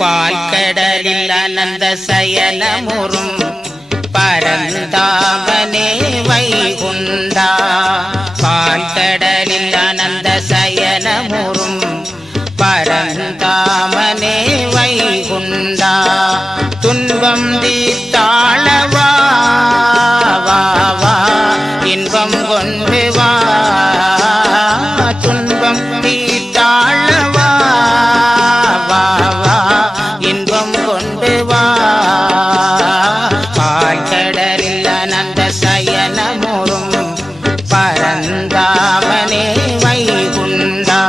பால்கடலில் அனந்த சயனமுறும் பரந்தாமனே வைகுண்டா. பால்கடலில் அனந்த சயனமுறும் பரந்தாமனே வைகுண்டா. துன்பம் தீர்த்தாளவா இன்பம் கொண்டு வா. துன்பம் தீர்த்தாளவா இன்பம் கொண்டு வா. பால்கடலில் அனந்த சயனமுறும் பரந்தாமனே வைகுண்டா.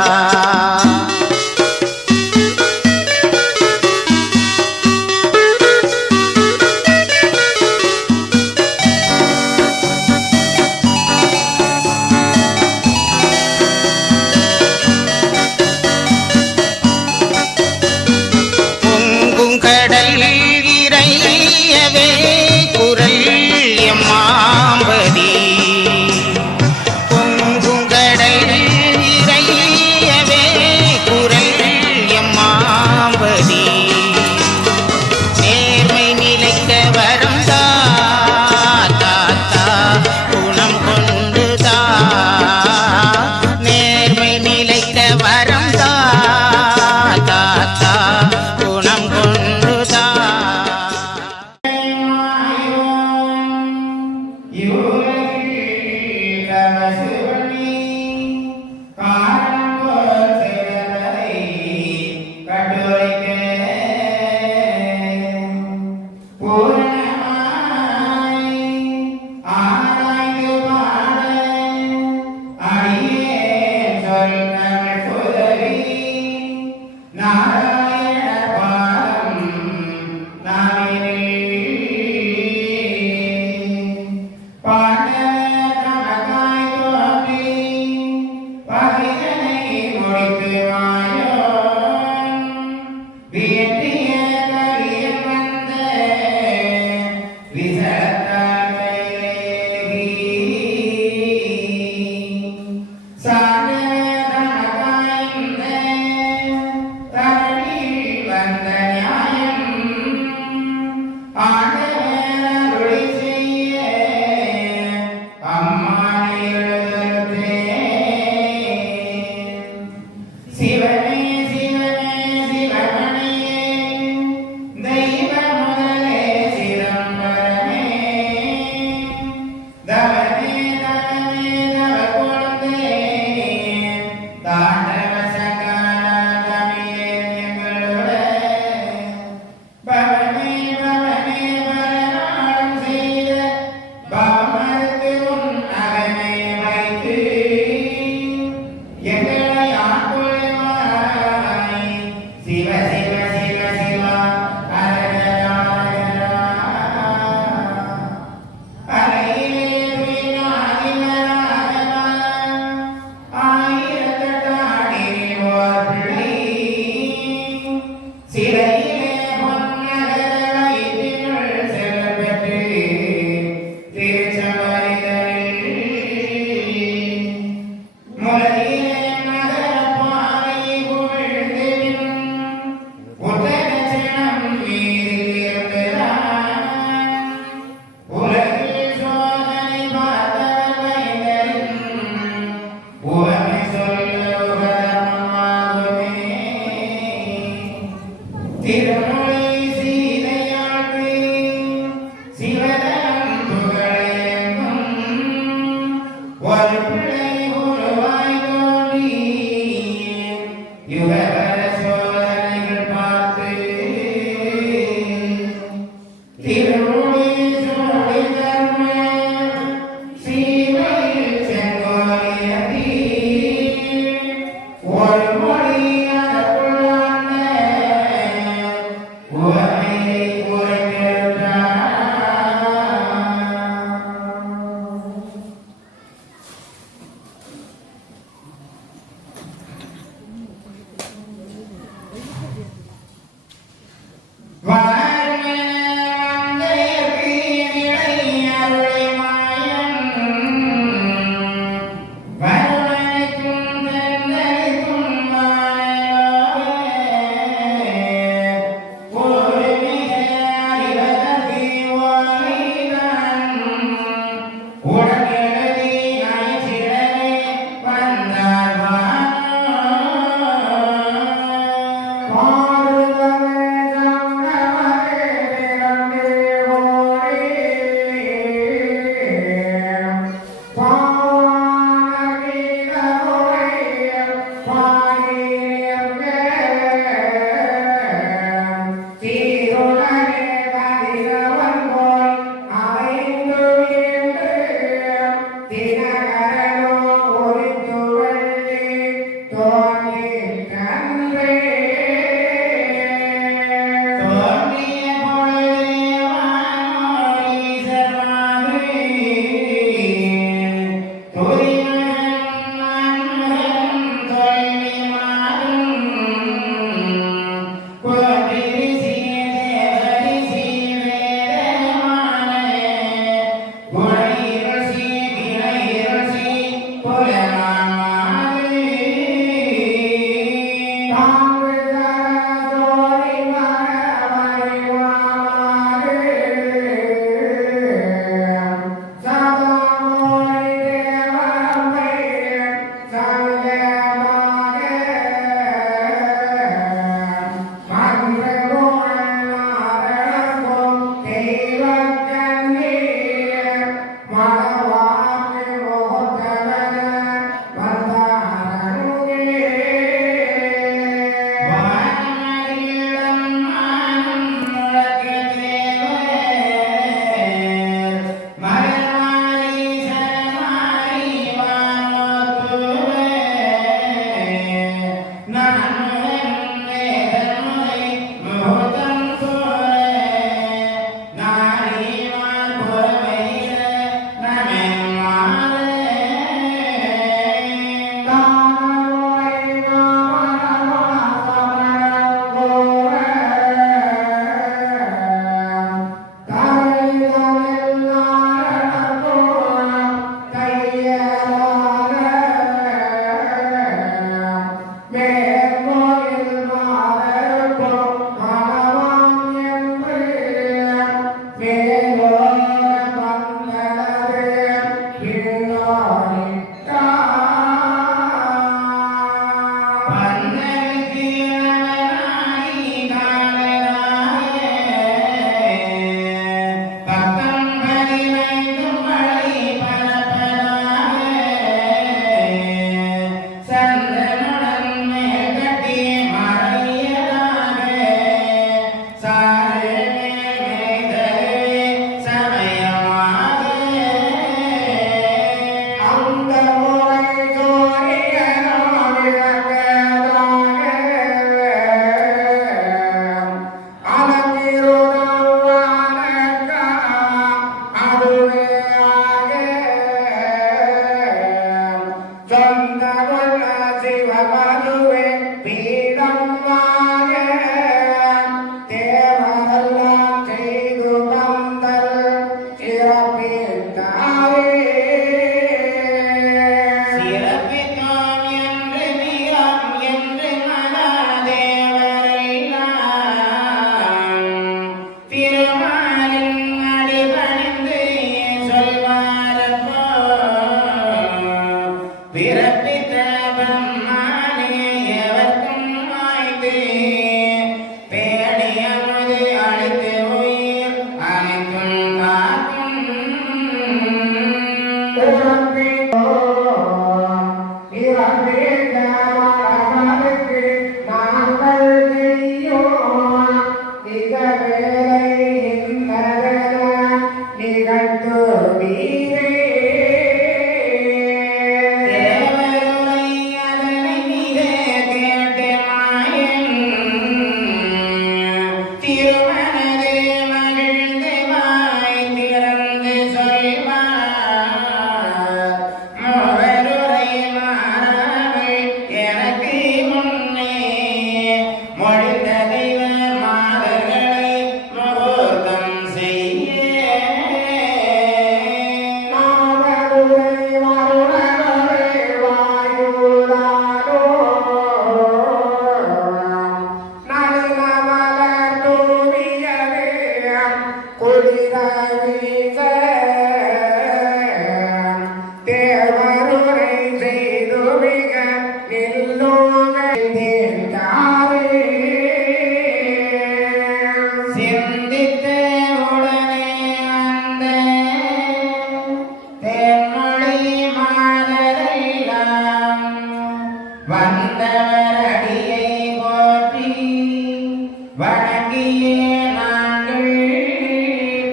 வணங்கியே நாங்கள்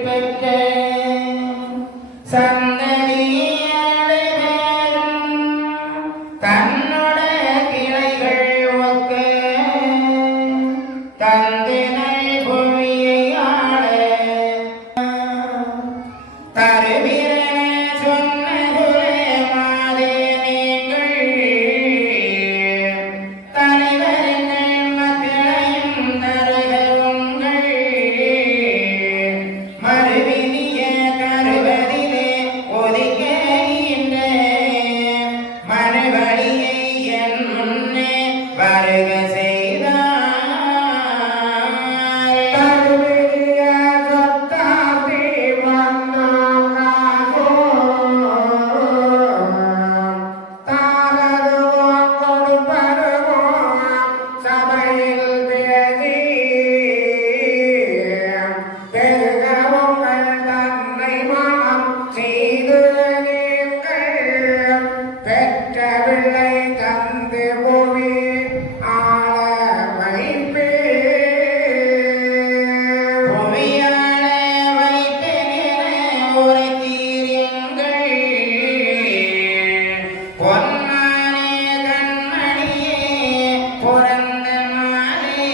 பெற்ற சந்ததியடைவேறும் தன்னுடைய கிளைகள் ஒக்க தந்தினை புவியை ஆள தருவிரன சொன்ன குலே மாதே நீங்கள் தலைவர்கள் மக்களையும் தருகவுங்கள் மறுவினிய கருவதிலே ஒதுக்கின்ற மறுபடியை என் முன்னே வருக செய்தார் தருவிய சொத்தாதி வந்தாகோ தாரதுவோ கொடுப்பதுவோ சபையில் பேசி பெருகவுங்கள் தன்னை மனம் செய்து நீங்கள் பெற்ற பிள்ளை தந்து புவி ஆள வைப்பே புவியாள வைப்பென உரைத்தீர்கள் பொன்மானே கண்மணியே புரந்த மாலே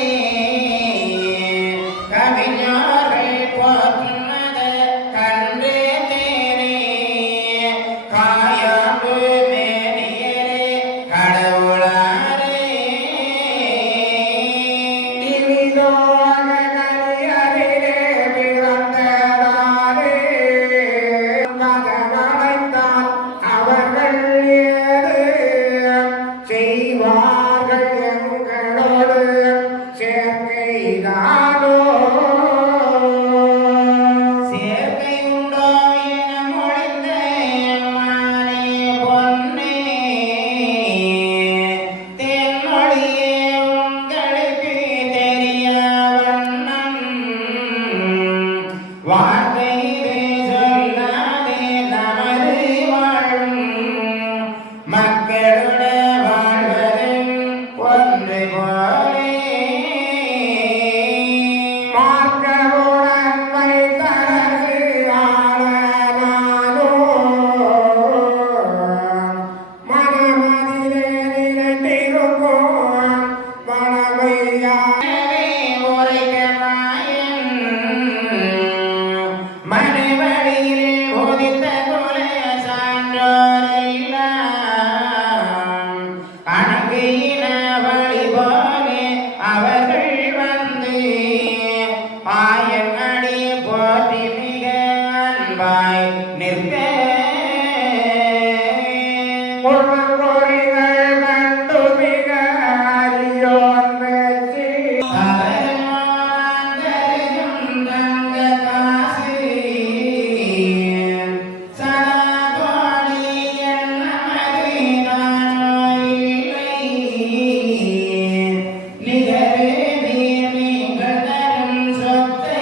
கவிஞர்கள் போற்றுமத கன்றே தேனே காயாண்டு மேனியரே கடவுளாரே திவிதோக கலியரிலே பிறந்ததாரே மகனடைந்தால் அவர்கள் ஏது செய்வார்கள் எங்களோடு சேர்க்கைதானோ சேர்க்கை உண்டோ என மொழிந்த மானே பொன்னே தென்மொழியே உங்களுக்கு தெரிய வண்ணம் வார்த்தையிலே சொல்லாதே நமது வாழும் மக்களுட வாழ்வதும் ஒன்று போலே மார்க்கவுடன் வைத்தரசு ஆளனானோ மனமதிலே நினைத்திருப்போம் மனமையாவே உரைக்க மாயன் மனைவழியில் உதித்த குல சான்றோரெல்லாம் அணங்கின வழி போலே அவர்கள் வந்து ஆயன் அடி போற்றி மிக அன்பாய் நிற்க பொறிகள் கண்டு மிக அறியோன் வெற்றி அவரும் தங்க காசு சதாகோடி என்னமது இல்லை நிகரே நீங்கள் தரும் சொத்தை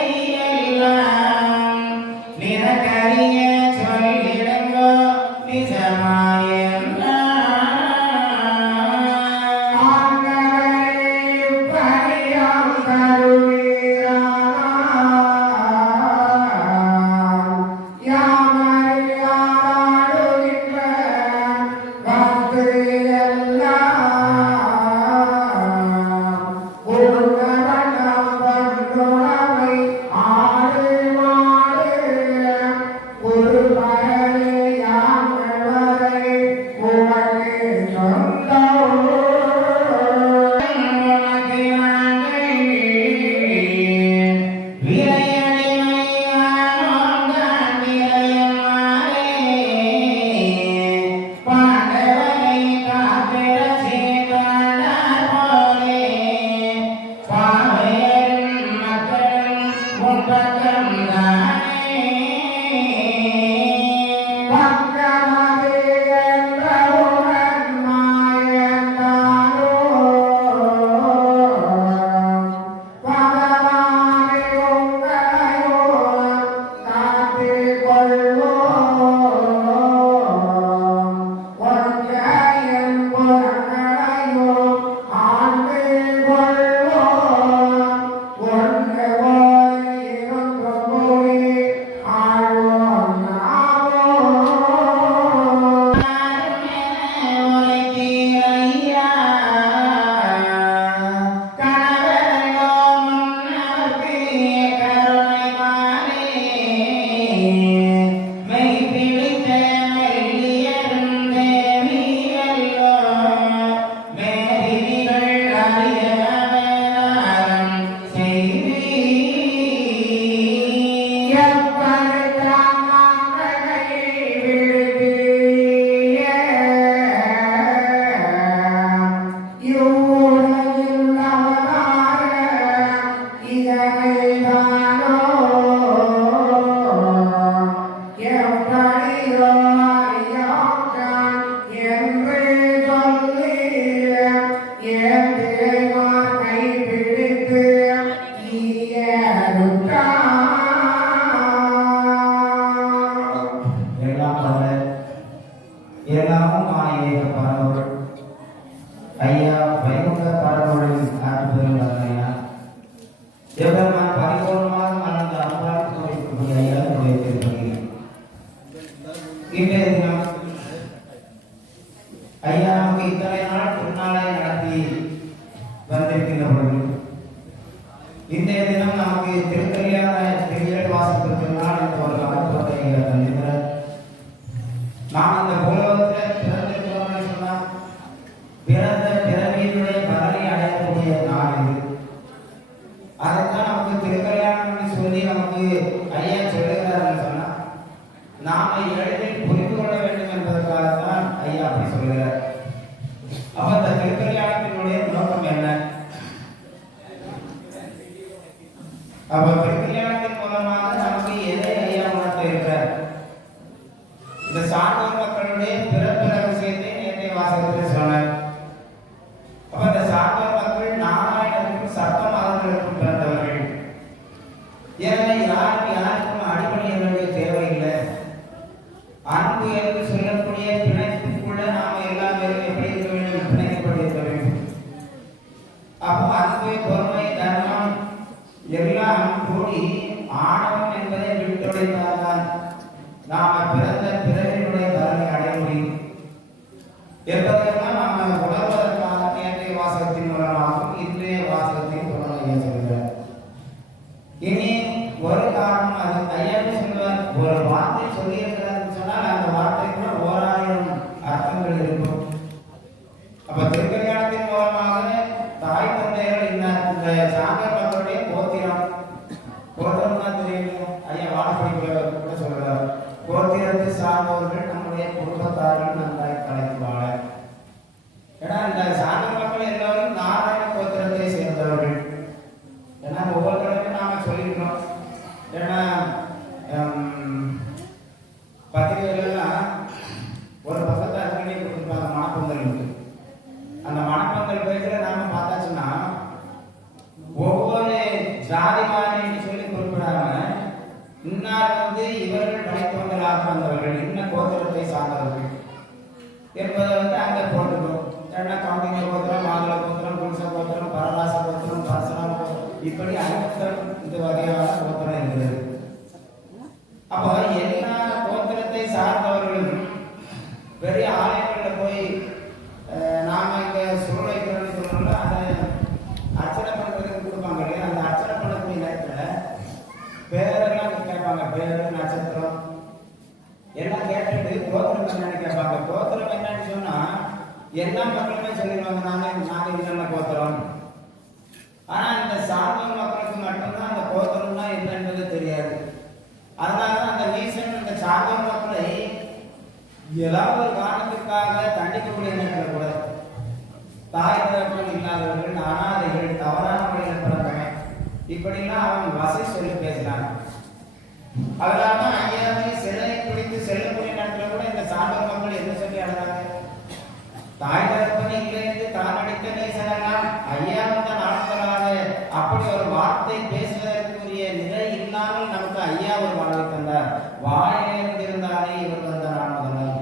சிவபெருமான் பரிபூர்ணமாக மலர்ந்த அம்பாள் கோவிலுக்குரிய ஐயாவுடைய திருப்பதி. இன்றைய தினம் ஐயாவுக்கு இத்தனை நாள் திருநாளை நடத்தி வந்திருக்கின்ற பொழுது இன்றைய தினம் நமக்கு திருக்கல்யாண திருவேடு வாசல் திருநாள் என்ற ஒரு அனுபவத்தை தந்திருக்கிறார். நாம் இந்த பூலோகத்தில் பிறந்திருக்கிறோம்னு சொன்னால் பிறந்த பிறவியினுடைய பலனை அடையக்கூடிய நாள் இது. அதைத்தான் நமக்கு திருக்கல்யாணம் சொல்லி நமக்கு ஐயா சொல்லுகிறார் சொன்னால் நாம எளிதில் புரிந்து கொள்ள வேண்டும் என்பதற்காகத்தான் ஐயா அப்படி சொல்லுகிறார். அப்ப இந்த திருக்கல்யாணத்தினுடைய நோக்கம் என்ன? அப்ப திருக்கல்யாணத்தின் மூலமாக நமக்கு எதை ஐயா உணர்த்த இருக்கிறார்? இந்த சான்றோர் மக்களுடைய பிறப்பு ரகசியத்தை நேற்றைய வாசகத்தில் சொன்னார். அப்ப இந்த சான்றோர் மக்கள் நாராயணனுக்கும் சப்த மாதங்களுக்கும் பிறந்தவர்கள். எனவே யாருக்கும் அடிப்படை வேண்டிய தேவையில்லை. அன்பு என்று சொல்லக்கூடிய பிணைப்புக்குள்ள நாம எல்லாமே எப்படி இருக்க வேண்டும்? பிணைக்கப்பட்டிருக்க வேண்டும். அப்போ அன்பு, பொறுமை, தர்மம் எல்லாம் கூடி ஆணவம் என்பதை விட்டுடைத்தால்தான் நாம பிறந்த பிறவினுடைய பலனை அடைய முடியும் என்பதெல்லாம் நாம உணர்வதற்காக நேற்றைய வாசகத்தின் மூலமாகவும் இன்றைய வாசகத்தின் மூலமாக சொல்கிறார். இனி ஒரு காரணம் அது ஐயாவே சொல்வார். ஒரு வார்த்தை சொல்லி இருக்கிறார் சொன்னால் அந்த வார்த்தைக்குள்ள 1000 அர்த்தங்கள் இருக்கும். அப்ப திருக்கல்யாணத்தின் மூலமாக தாய் தந்தையர்கள் இந்த சாங்கர் மக்களுடைய கோத்திரம் தான் தெரியும். ஐயா வாழப்படிப்புல கூட சொல்றார். கோத்திரத்தை சார்ந்தவர்கள் நம்முடைய குடும்பத்தார்கள் நன்றாய் கலைக்குவாங்க. ஏன்னா இந்த சாங்கர் மக்கள் எல்லாரும் நாராயண கோத்திரத்தை சேர்ந்தவர்கள். ஏன்னா ஒவ்வொருத்தருமே நாம சொல்லிக்கிறோம். ஏன்னா பத்திரிகைகள்லாம் ஒரு பக்கத்தை அர்ப்பணி கொடுத்துருப்பாங்க மணப்பந்தல். அந்த மணப்பந்தல் பேஜில் நாம பார்த்தாச்சுன்னா ஒவ்வொரு ஜாதிவாரின்னு சொல்லி குறிப்பிடாம இன்னார் இவர்கள் படைத்தவங்களாக வந்தவர்கள், இன்ன கோத்திரத்தை சார்ந்தவர்கள் என்பதை அங்கே போட்டுக்கணும். ஏன்னா கவுண்டிங்க கோத்திரம், மாதுள கோத்திரம், புருஷ கோத்திரம், பரதாச கோத்திரம், பரசனால இப்படி 52 வகையான கோத்திரம் இருக்கிறது. அப்போ எல்லா கோத்திரத்தை சார்ந்தவர்களும் பெரிய ஆலயங்களில் போய் நாம இங்கே சுருளைக்கிறோம்னு சொல்லணும்னா அதை அர்ச்சனை பண்ணுறதுக்கு கொடுப்பாங்க இல்லையா? அந்த அர்ச்சனை பண்ணக்கூடிய நேரத்தில் பேரெல்லாம் கேட்பாங்க. பேர், நட்சத்திரம் எல்லாம் கேட்டுட்டு கோத்திரம் என்னன்னு கேட்பாங்க. கோத்திரம் என்னன்னு சொன்னா எல்லா மக்களுமே சொல்லிடுவாங்க, நாங்கள் என்னென்ன கோத்திரம். ஆனா இந்த சார்ந்த மக்களுக்கு மட்டும்தான் அந்த கோத்திரம்னா என்னன்றது தெரியாது. அதனாலதான் அந்த நீசன் இந்த சார்ந்த மக்களை ஏதாவது ஒரு காரணத்துக்காக தண்டிக்கக்கூடிய நேரத்தில் கூட தாய் தகவல் இல்லாதவர்கள், அனாதைகள், தவறான முறையில் பிறந்தவன் இப்படிலாம் அவன் வசை சொல்லி பேசினான். அதனால்தான் ஐயாவை சிலையை பிடித்து செல்லக்கூடிய நேரத்தில் கூட இந்த சான்றோர் மக்கள் என்ன சொல்லி அழகாங்க? தாய் தகப்பன் இங்கிலிருந்து தான் அடித்த நேசனெல்லாம் ஐயாவும் தான் ஆட்களாக அப்படி ஒரு வார்த்தை பேசுவதற்குரிய நிலை இல்லாமல் நமக்கு ஐயா ஒரு வாழ்வை தந்தார். வாயிலிருந்து இருந்தாலே இவர் தந்தார் ஆனதனால்.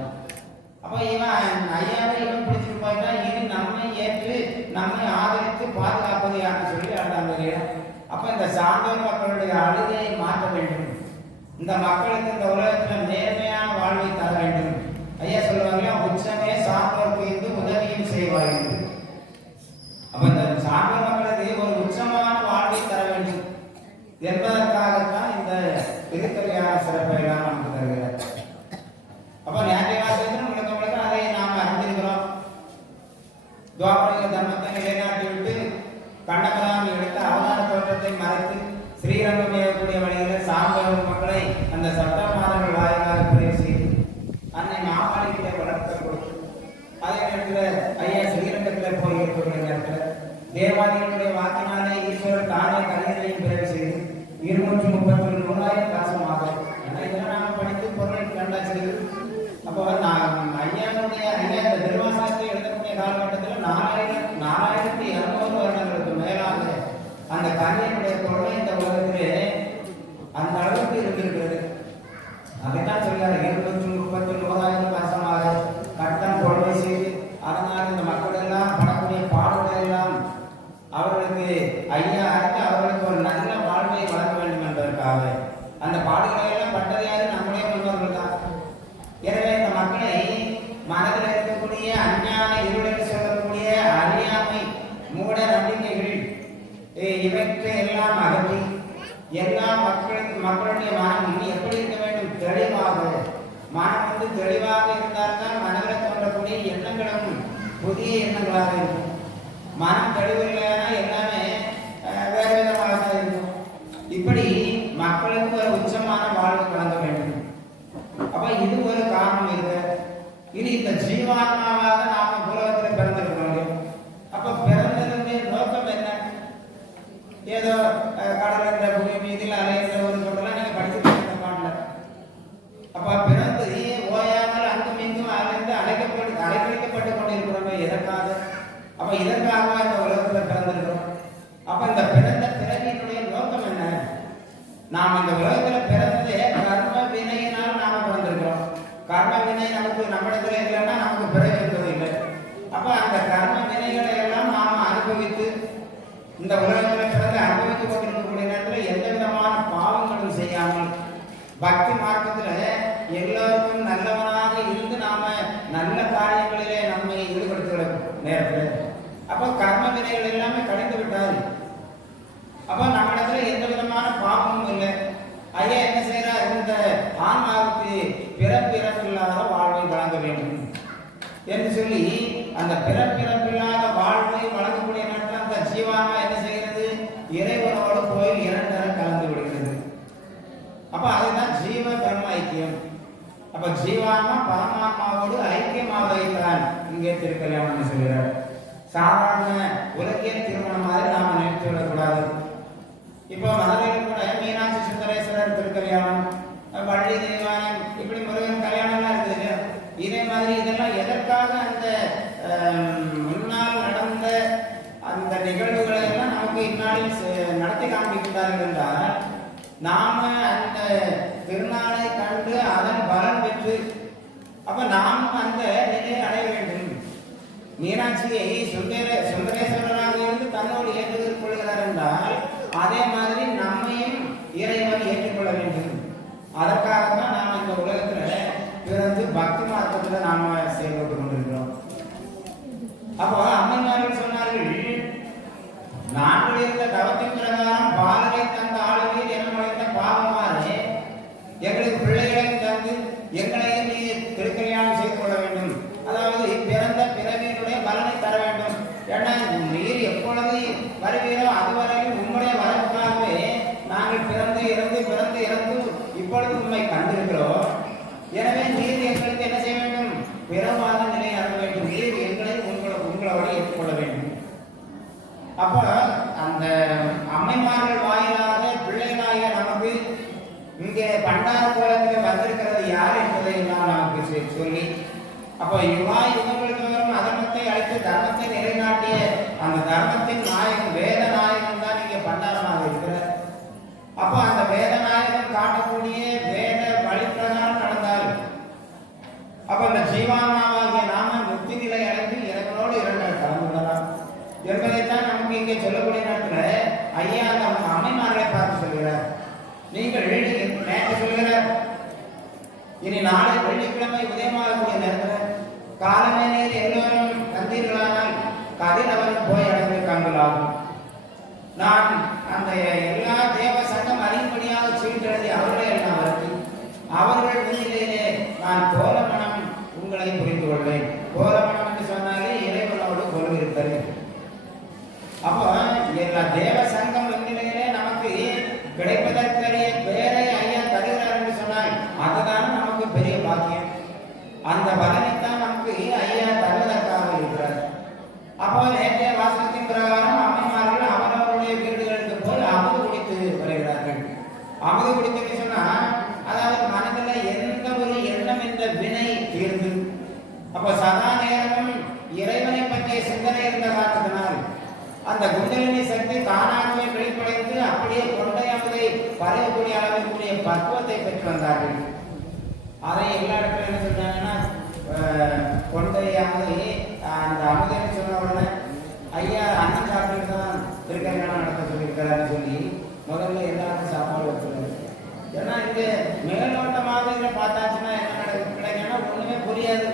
அப்ப இவன் ஐயாவை இவன் பிடிச்சிட்டு போயிட்டா இனி நம்மை ஏற்று நம்மை ஆதரித்து பாதுகாப்பது யாருன்னு சொல்லி ஆண்டாங்க. அப்ப இந்த சான்றோர் மக்களுடைய அழுகையை மாற்ற வேண்டும். இந்த மக்களுக்கு இந்த உலகத்தில் நேர்மையான வாழ்வை தர வேண்டும். ஐயா சொல்லுவாங்க, உச்சமே சான்றோருக்கு இருந்து உதவியும் செய்வார்கள். அப்ப இந்த சான்றோர் மக்களுக்கு ஒரு உச்சமான வாழ்வை தர வேண்டும் என்பதற்காகத்தான் இந்த திருக்கல்யாண சிறப்பை எல்லாம் நமக்கு தருகிறார். அப்ப நேற்றைய உங்களுக்கு அதை நாம் அறிந்திருக்கிறோம். துவாபர தர்மத்தை நிலைநாட்டி விட்டு கண்ணபராமி எடுத்த அவதார தோற்றத்தை மறைத்து ஸ்ரீரங்கம் ஏறக்கூடிய வழியில் சாம்பவர் மக்களை அந்த சப்த மாதங்கள் வாயிலாக பிரிவு செய்து அன்னை மாமாளிகளை வளர்த்த கொடுத்து அதே நேரத்தில் ஐயா ஸ்ரீரங்கத்தில் போய் இருக்கக்கூடிய நேரத்தில் தேவாதிகளுடைய வாக்கினாலே ஈஸ்வரர் தானே கலைஞரையும் பிறகு செய்து 231 காசமாக இதெல்லாம் நாம படித்து பொருளை கண்டாச்சு. அப்போ ஐயாவுடைய ஐயா இந்த திருவாசகத்தை எழுதக்கூடிய காலகட்டத்தில் 4200 வருடங்களுக்கு மேலாக அந்த கலைஞருடைய பொருளை இந்த உலகத்திலே அந்த அளவுக்கு இருந்திருக்கிறது. அதைத்தான் சொல்றாரு, 231 வருஷமாக கட்டம் கொள்கை செய்து அதனால் இந்த மக்கள் எல்லாம் படக்கூடிய பாடுகளை எல்லாம் அவர்களுக்கு ஐயா அடுத்து அவர்களுக்கு ஒரு நல்ல மக்களுடைய மனம் எப்படி இருக்க வேண்டும்? தெளிவாக. மனம் தெளிவாக இருந்தால்தான் மனதில் தோன்றக்கூடிய எண்ணங்களும் புதிய எண்ணங்களாக இருக்கும். மனம் தெளிவில்லைன்னா எல்லாமே வேறு விதமாக தான் இருக்கும். இப்படி மக்களுக்கு ஒரு உச்சமான வாழ்வு வழங்க வேண்டும். அப்ப இது ஒரு காரணம் இருக்கு. இனி இந்த ஜீவாத்மாவாக நாம உலகத்தில் பிறந்திருக்கிறோம். அப்ப பிறந்ததுடைய நோக்கம் என்ன? ஏதோ கடல் பூமி மீதில் அலைகிற ஒரு சொல்லலாம் நீங்க படிச்சுட்டு பாடல. அப்ப பிறந்து ஓயாமல் அங்கும் இங்கும் அலைந்து அலைக்கழிக்கப்பட்டு கொண்டிருக்கிறோம். எதற்காக? அப்ப இதற்காக இந்த உலகத்துல பிறந்திருக்கிறோம். அப்ப இந்த பிறந்த பிறவியினுடைய நோக்கம் என்ன? நாம் இந்த உலகத்துல பிறந்ததே கர்ம வினையினால் நாம பிறந்திருக்கிறோம். கர்ம வினை நமக்கு நம்மிடத்துல இல்லைன்னா நமக்கு பிறகு இருப்பது இல்லை. அப்ப அந்த கர்ம வினைகளை எல்லாம் நாம அனுபவித்து இந்த உலகத்துல பிறந்து அனுபவித்துக் கொண்டிருக்கக்கூடிய நேரத்தில் எந்த விதமான பாவங்களும் செய்யாமல் பக்தி மார்க்கத்துல எல்லோருக்கும் நல்லவனாக இருந்து நாம நல்ல காரியங்களிலே நம்மை ஈடுபடுத்துகிற நேரத்தில் அப்ப கர்ம வினைகள் எல்லாமே கடைந்து விட்டால் அப்ப நம்மிடத்துல எந்த விதமான பாவமும் இல்லை. ஐயா என்ன செய்யறார்? இந்த ஆன்மாவுக்கு பிறப்பிறப்பில்லாத வாழ்வை வழங்க வேண்டும் என்று சொல்லி அந்த பிறப்பிறப்பில்லாத வாழ்வை வழங்கக்கூடிய நேரத்தில் அந்த ஜீவான்மா என்ன செய்கிறது? இறைவனோடு போய் இரண்டர கலந்து விடுகிறது. அப்ப அதுதான் ஜீவ பிரம்ம ஐக்கியம். அப்ப ஜீவான்மா பரமாத்மாவோடு ஐக்கியமாவதைத்தான் இங்கே திருக்கல்யாணம் சொல்கிறார். சாதாரண உலகிய திருமணம் மாதிரி நாம நினைத்து விடக்கூடாது. இப்போ மதுரையில் கூட மீனாட்சி சுந்தரேஸ்வரர் திருக்கல்யாணம், வள்ளி தெய்வானம், இப்படி முருகன் கல்யாணம்லாம் இருக்குது. இதே மாதிரி இதெல்லாம் எதற்காக? அந்த முன்னால் நடந்த அந்த நிகழ்வுகளை எல்லாம் நமக்கு இந்நாளில் நடத்தி காண்பிக்கிறார்கள் என்றால் நாம அந்த திருநாளை கண்டு அதன் பலன் பெற்று அப்ப நாம் அந்த நிலையை அடைய வேண்டும். மீனாட்சியை சுந்தரேஸ்வரராக இருந்து தன்னோடு ஏற்றுக் கொள்கிறார் என்றால் அதே மாதிரி நம்மையும் இறைவன் ஏற்றுக்கொள்ள வேண்டும். அதற்காகத்தான் நாம் இந்த உலகத்துல பிறந்து பக்தி மார்க்கத்துல நாம செயல்பட்டு கொண்டிருக்கிறோம். அப்போ அம்மைமார்கள் சொன்னார்கள், நாட்டில் இருந்த தவத்தின் பிரகாரம் பாலரை தந்த ஆளுநர் என்னுடைய பாவமாறு எங்களுக்கு பிள்ளைகளையும் தந்து எங்களையும் நீ திருக்கல்யாணம் செய்து கொள்ள வேண்டும். அதாவது பிறந்த பிறவியினுடைய பலனை தர வேண்டும். ஏன்னா நீர் எப்பொழுது வருவீரோ அதுவரையில் உங்களுடைய வரவுக்காகவே நாங்கள் பிறந்து இறந்து இப்பொழுது உண்மை கண்டிருக்கிறோம். எனவே நீர் எங்களுக்கு என்ன செய்ய வேண்டும்? பிறவாத நிலை அடைய வேண்டும். நீர் எங்களை உங்களோட ஏற்றுக்கொள்ள வேண்டும். அப்ப அந்த அம்மைமார்கள் வாயிலாக பிள்ளைகளாக நமக்கு இங்கே பண்டார கோலத்தில் வந்திருக்கிறது யார் என்பதை எல்லாம் நமக்கு சொல்லி அப்போ யுகங்களுக்கு வரும் அதர்மத்தை அழைத்து தர்மத்தை நிலைநாட்டிய அந்த தர்மத்தின் நாயகன் வேத நாயகன் தான் இங்கே பண்டாரமாக இருக்கிறார். அப்போ அந்த வேத நாயகன் காட்டக்கூடிய வேத வழிப்பிரகாரம் நடந்தால் அப்ப அந்த ஜீவான்மாவாகிய நாம முக்தி நிலை அடைந்து இறைவனோடு இரண்டரை கலந்து விடலாம் என்பதைத்தான் நமக்கு இங்கே சொல்லக்கூடிய நேரத்தில் ஐயா அந்த அம்மைமார்களை பார்த்து சொல்கிறார். நீங்கள் நேற்று சொல்கிறார், இனி நாளை வெள்ளிக்கிழமை உதயமாகக்கூடிய நேரத்தில் காலமே நீர் எல்லோரும் கந்தீர்களானால் கதிர் அவன் போய் அடைந்து காண்களாகும். நான் அந்த எல்லா தேவ சங்கம் அறியும்படியாக சீட்டெழுதி அவர்களை எல்லாம் வருத்தி அவர்கள் முன்னிலையிலே நான் கோலமணம் உங்களை புரிந்து கொள்வேன். கோலமணம் என்று சொன்னாலே இறைவனோடு கொள்விருப்பது. அப்போ எல்லா தேவ சங்கம் முன்னிலையிலே நமக்கு கிடைப்பதற்கரிய பேரை ஐயா தருகிறார் என்று சொன்னால் அதுதான் நமக்கு பெரிய பாக்கியம். அந்த பலனைத்தான் நமக்கு ஐயா தருவதற்காக இருக்கிறார். அப்போ நேற்றைய வாசகத்தின் பிரகாரம் அம்மைமார்கள் அவரவருடைய வீடுகளுக்கு போய் அமுது குடித்து வருகிறார்கள். அமுது குடித்து சொன்னால் அதாவது மனதில் எந்த ஒரு எண்ணம் என்ற வினை தீர்ந்து அப்போ சதா நேரமும் இறைவனை பற்றிய சிந்தனை இருந்த காரணத்தினால் அந்த குண்டலினி சக்தி தானாகவே வெளிப்படைந்து அப்படியே கொண்டையாவதை பரவக்கூடிய அளவிற்குரிய பக்குவத்தை பெற்று வந்தார்கள். அதை எல்லா இடத்துல என்ன சொன்னாங்கன்னா கொண்டையாவது அந்த அமுதன்னு சொன்ன உடனே ஐயா அண்ணன் சாப்பிட்டு தான் திருக்கல்யாணம் நடத்த சொல்லியிருக்கிறாருன்னு சொல்லி முதல்ல எல்லாருக்கும் சாப்பாடு வச்சுருக்காரு. ஏன்னா இங்கே மேலோட்டமாக இதில் பார்த்தாச்சுன்னா என்ன கிடைக்குன்னா ஒன்றுமே புரியாது.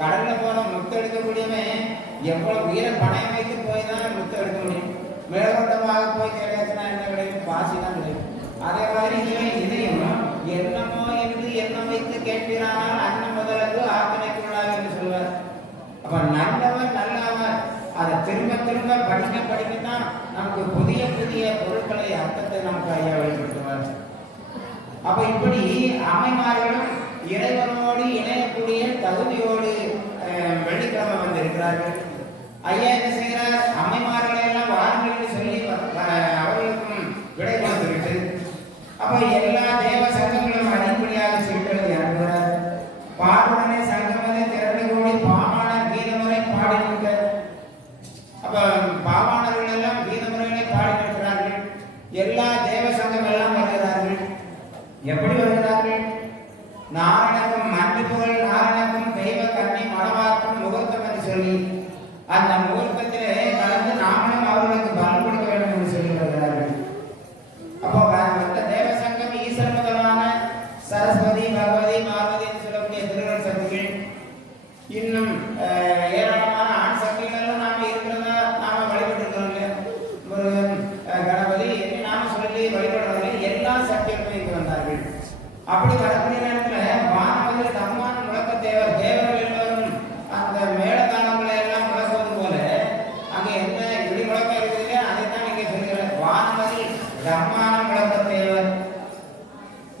கடலில் போன முத்து எடுக்கக்கூடியவன் எவ்வளவு வீர பணம் வைத்து போய் தான் முத்து எடுக்க முடியும். மேலோட்டமாக போய் கிடையாச்சுன்னா என்ன கிடைக்கும்? பாசி தான் கிடைக்கும். அதே மாதிரி இதையும் என்னமோ என்று எண்ணம் வைத்து கேட்கிறானால் அன்னம் முதலுக்கு ஆக்கணைக்குள்ளார் என்று சொல்வார். அப்ப நல்லவர் நல்லவர் அதை திரும்ப திரும்ப படிக்கத்தான் நமக்கு புதிய புதிய பொருட்களை அர்த்தத்தை நமக்கு ஐயா வெளிப்படுத்துவார். அப்ப இப்படி அம்மைமார்களும் இறைவனோடு இணையக்கூடிய தகுதியோடு வெள்ளிக்கிழமை வந்திருக்கிறார்கள். ஐயா என்ன செய்கிறார்? அம்மைமார்களை எல்லாம் வாருங்கள் என்று சொல்லி அவர்களுக்கும் விடை கொடுத்துவிட்டு அப்ப எல்லா தேவ சங்கங்களும் அதிகப்படியாக செல்கிறது அனுப்புகிறார். பாடுடனே சங்கமதை திரண்டு கூடி பாமாணர் கீதமுறை பாடியிருக்க. அப்ப பாவாணர்கள் எல்லாம் கீதமுறைகளை பாடியிருக்கிறார்கள். எல்லா தேவ சங்கம் எல்லாம் வருகிறார்கள். எப்படி வருகிறார்கள்? நாரணக்கும் மன்று புகழ் நாரணக்கும் தெய்வ கண்ணி மனவாக்கும் முகூர்த்தம் என்று சொல்லி அந்த முகூர்த்தத்திலே கலந்து நாமளும் அவர்களுக்கு பலன் கொடுக்க வேண்டும் என்று சொல்லி வருகிறார்கள். அப்போ அந்த தேவ சங்கம் ஈஸ்வர முதலான சரஸ்வதி பகவதி பார்வதி என்று சொல்லக்கூடிய திருவள்ளுவர் சக்திகள் இன்னும் ஏராளமான ஆண் சக்திகள் நாம இருக்கிறதா நாம வழிபட்டு இருக்கிறோம் இல்லையா? முருகன் கணபதி என்று நாம சொல்லி வழிபடுறவர்கள் எல்லா சக்திகளுமே இங்கு வந்தார்கள். அப்படி வரக்கூடிய நேரத்தில் வானவர்கள் தம்மான முழக்க தேவர் தேவர்கள் எல்லோரும் அந்த மேளதாளங்களை எல்லாம் முழக்குவது போல அங்கே என்ன இடி முழக்கம் இருக்குது அதைத்தான் இங்கே சொல்கிறார். வானவர்கள் தம்மான முழக்க தேவர்.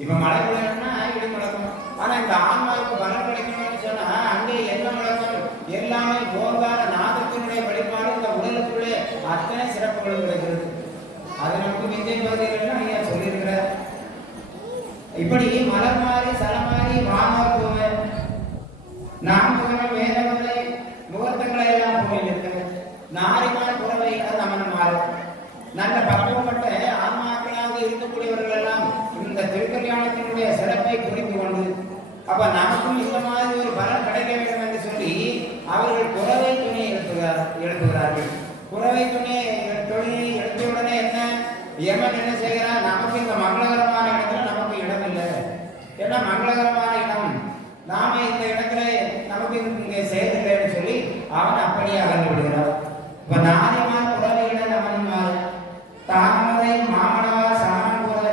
இப்ப மழை விளையாடுனா இடி முழக்கம். ஆனா இந்த ஆன்மாவுக்கு பலன் கிடைக்கணும்னு சொன்னா அங்கே என்ன முழக்கம்? எல்லாமே ஓங்கார நாதத்தினுடைய வழிபாடு இந்த உடலுக்குள்ளே அத்தனை சிறப்புகளும் கிடைக்கிறது. அது நமக்கு விஜய் பகுதிகள் ஐயா சொல்லியிருக்கிறார். இப்படி மலர் மாறி சலமாறி வானோர் போவர் நான்கு வேதங்களை முகூர்த்தங்களை எல்லாம் போயிருக்கிறது. நாரிமார் புறவை அது அமன் மாறும். நல்ல பக்குவப்பட்ட ஆன்மாக்களாக இருக்கக்கூடியவர்கள் எல்லாம் இந்த திருக்கல்யாணத்தினுடைய சிறப்பை புரிந்து கொண்டு அப்ப நமக்கும் இந்த மாதிரி ஒரு பலன் கிடைக்க வேண்டும் என்று சொல்லி அவர்கள் குறவை துணியை எழுப்புகிறார்கள். குறவை துணியை எழுப்பியுடனே என்ன யமன் என்ன செய்கிறார்? நமக்கு இந்த மங்களகரமான இடத்துல நமக்கு இடம் இல்லை. ஏன்னா மங்களகரமான இடம் நாம இந்த இடத்துல நமக்கு இங்கே சேர்ந்துள்ளேன்னு சொல்லி அவன் அப்படியே அகன்று விடுகிறார். இப்ப நாரியமார் குறவையிட அவன்மார் தாமரை மாமனவார் சமன் கூற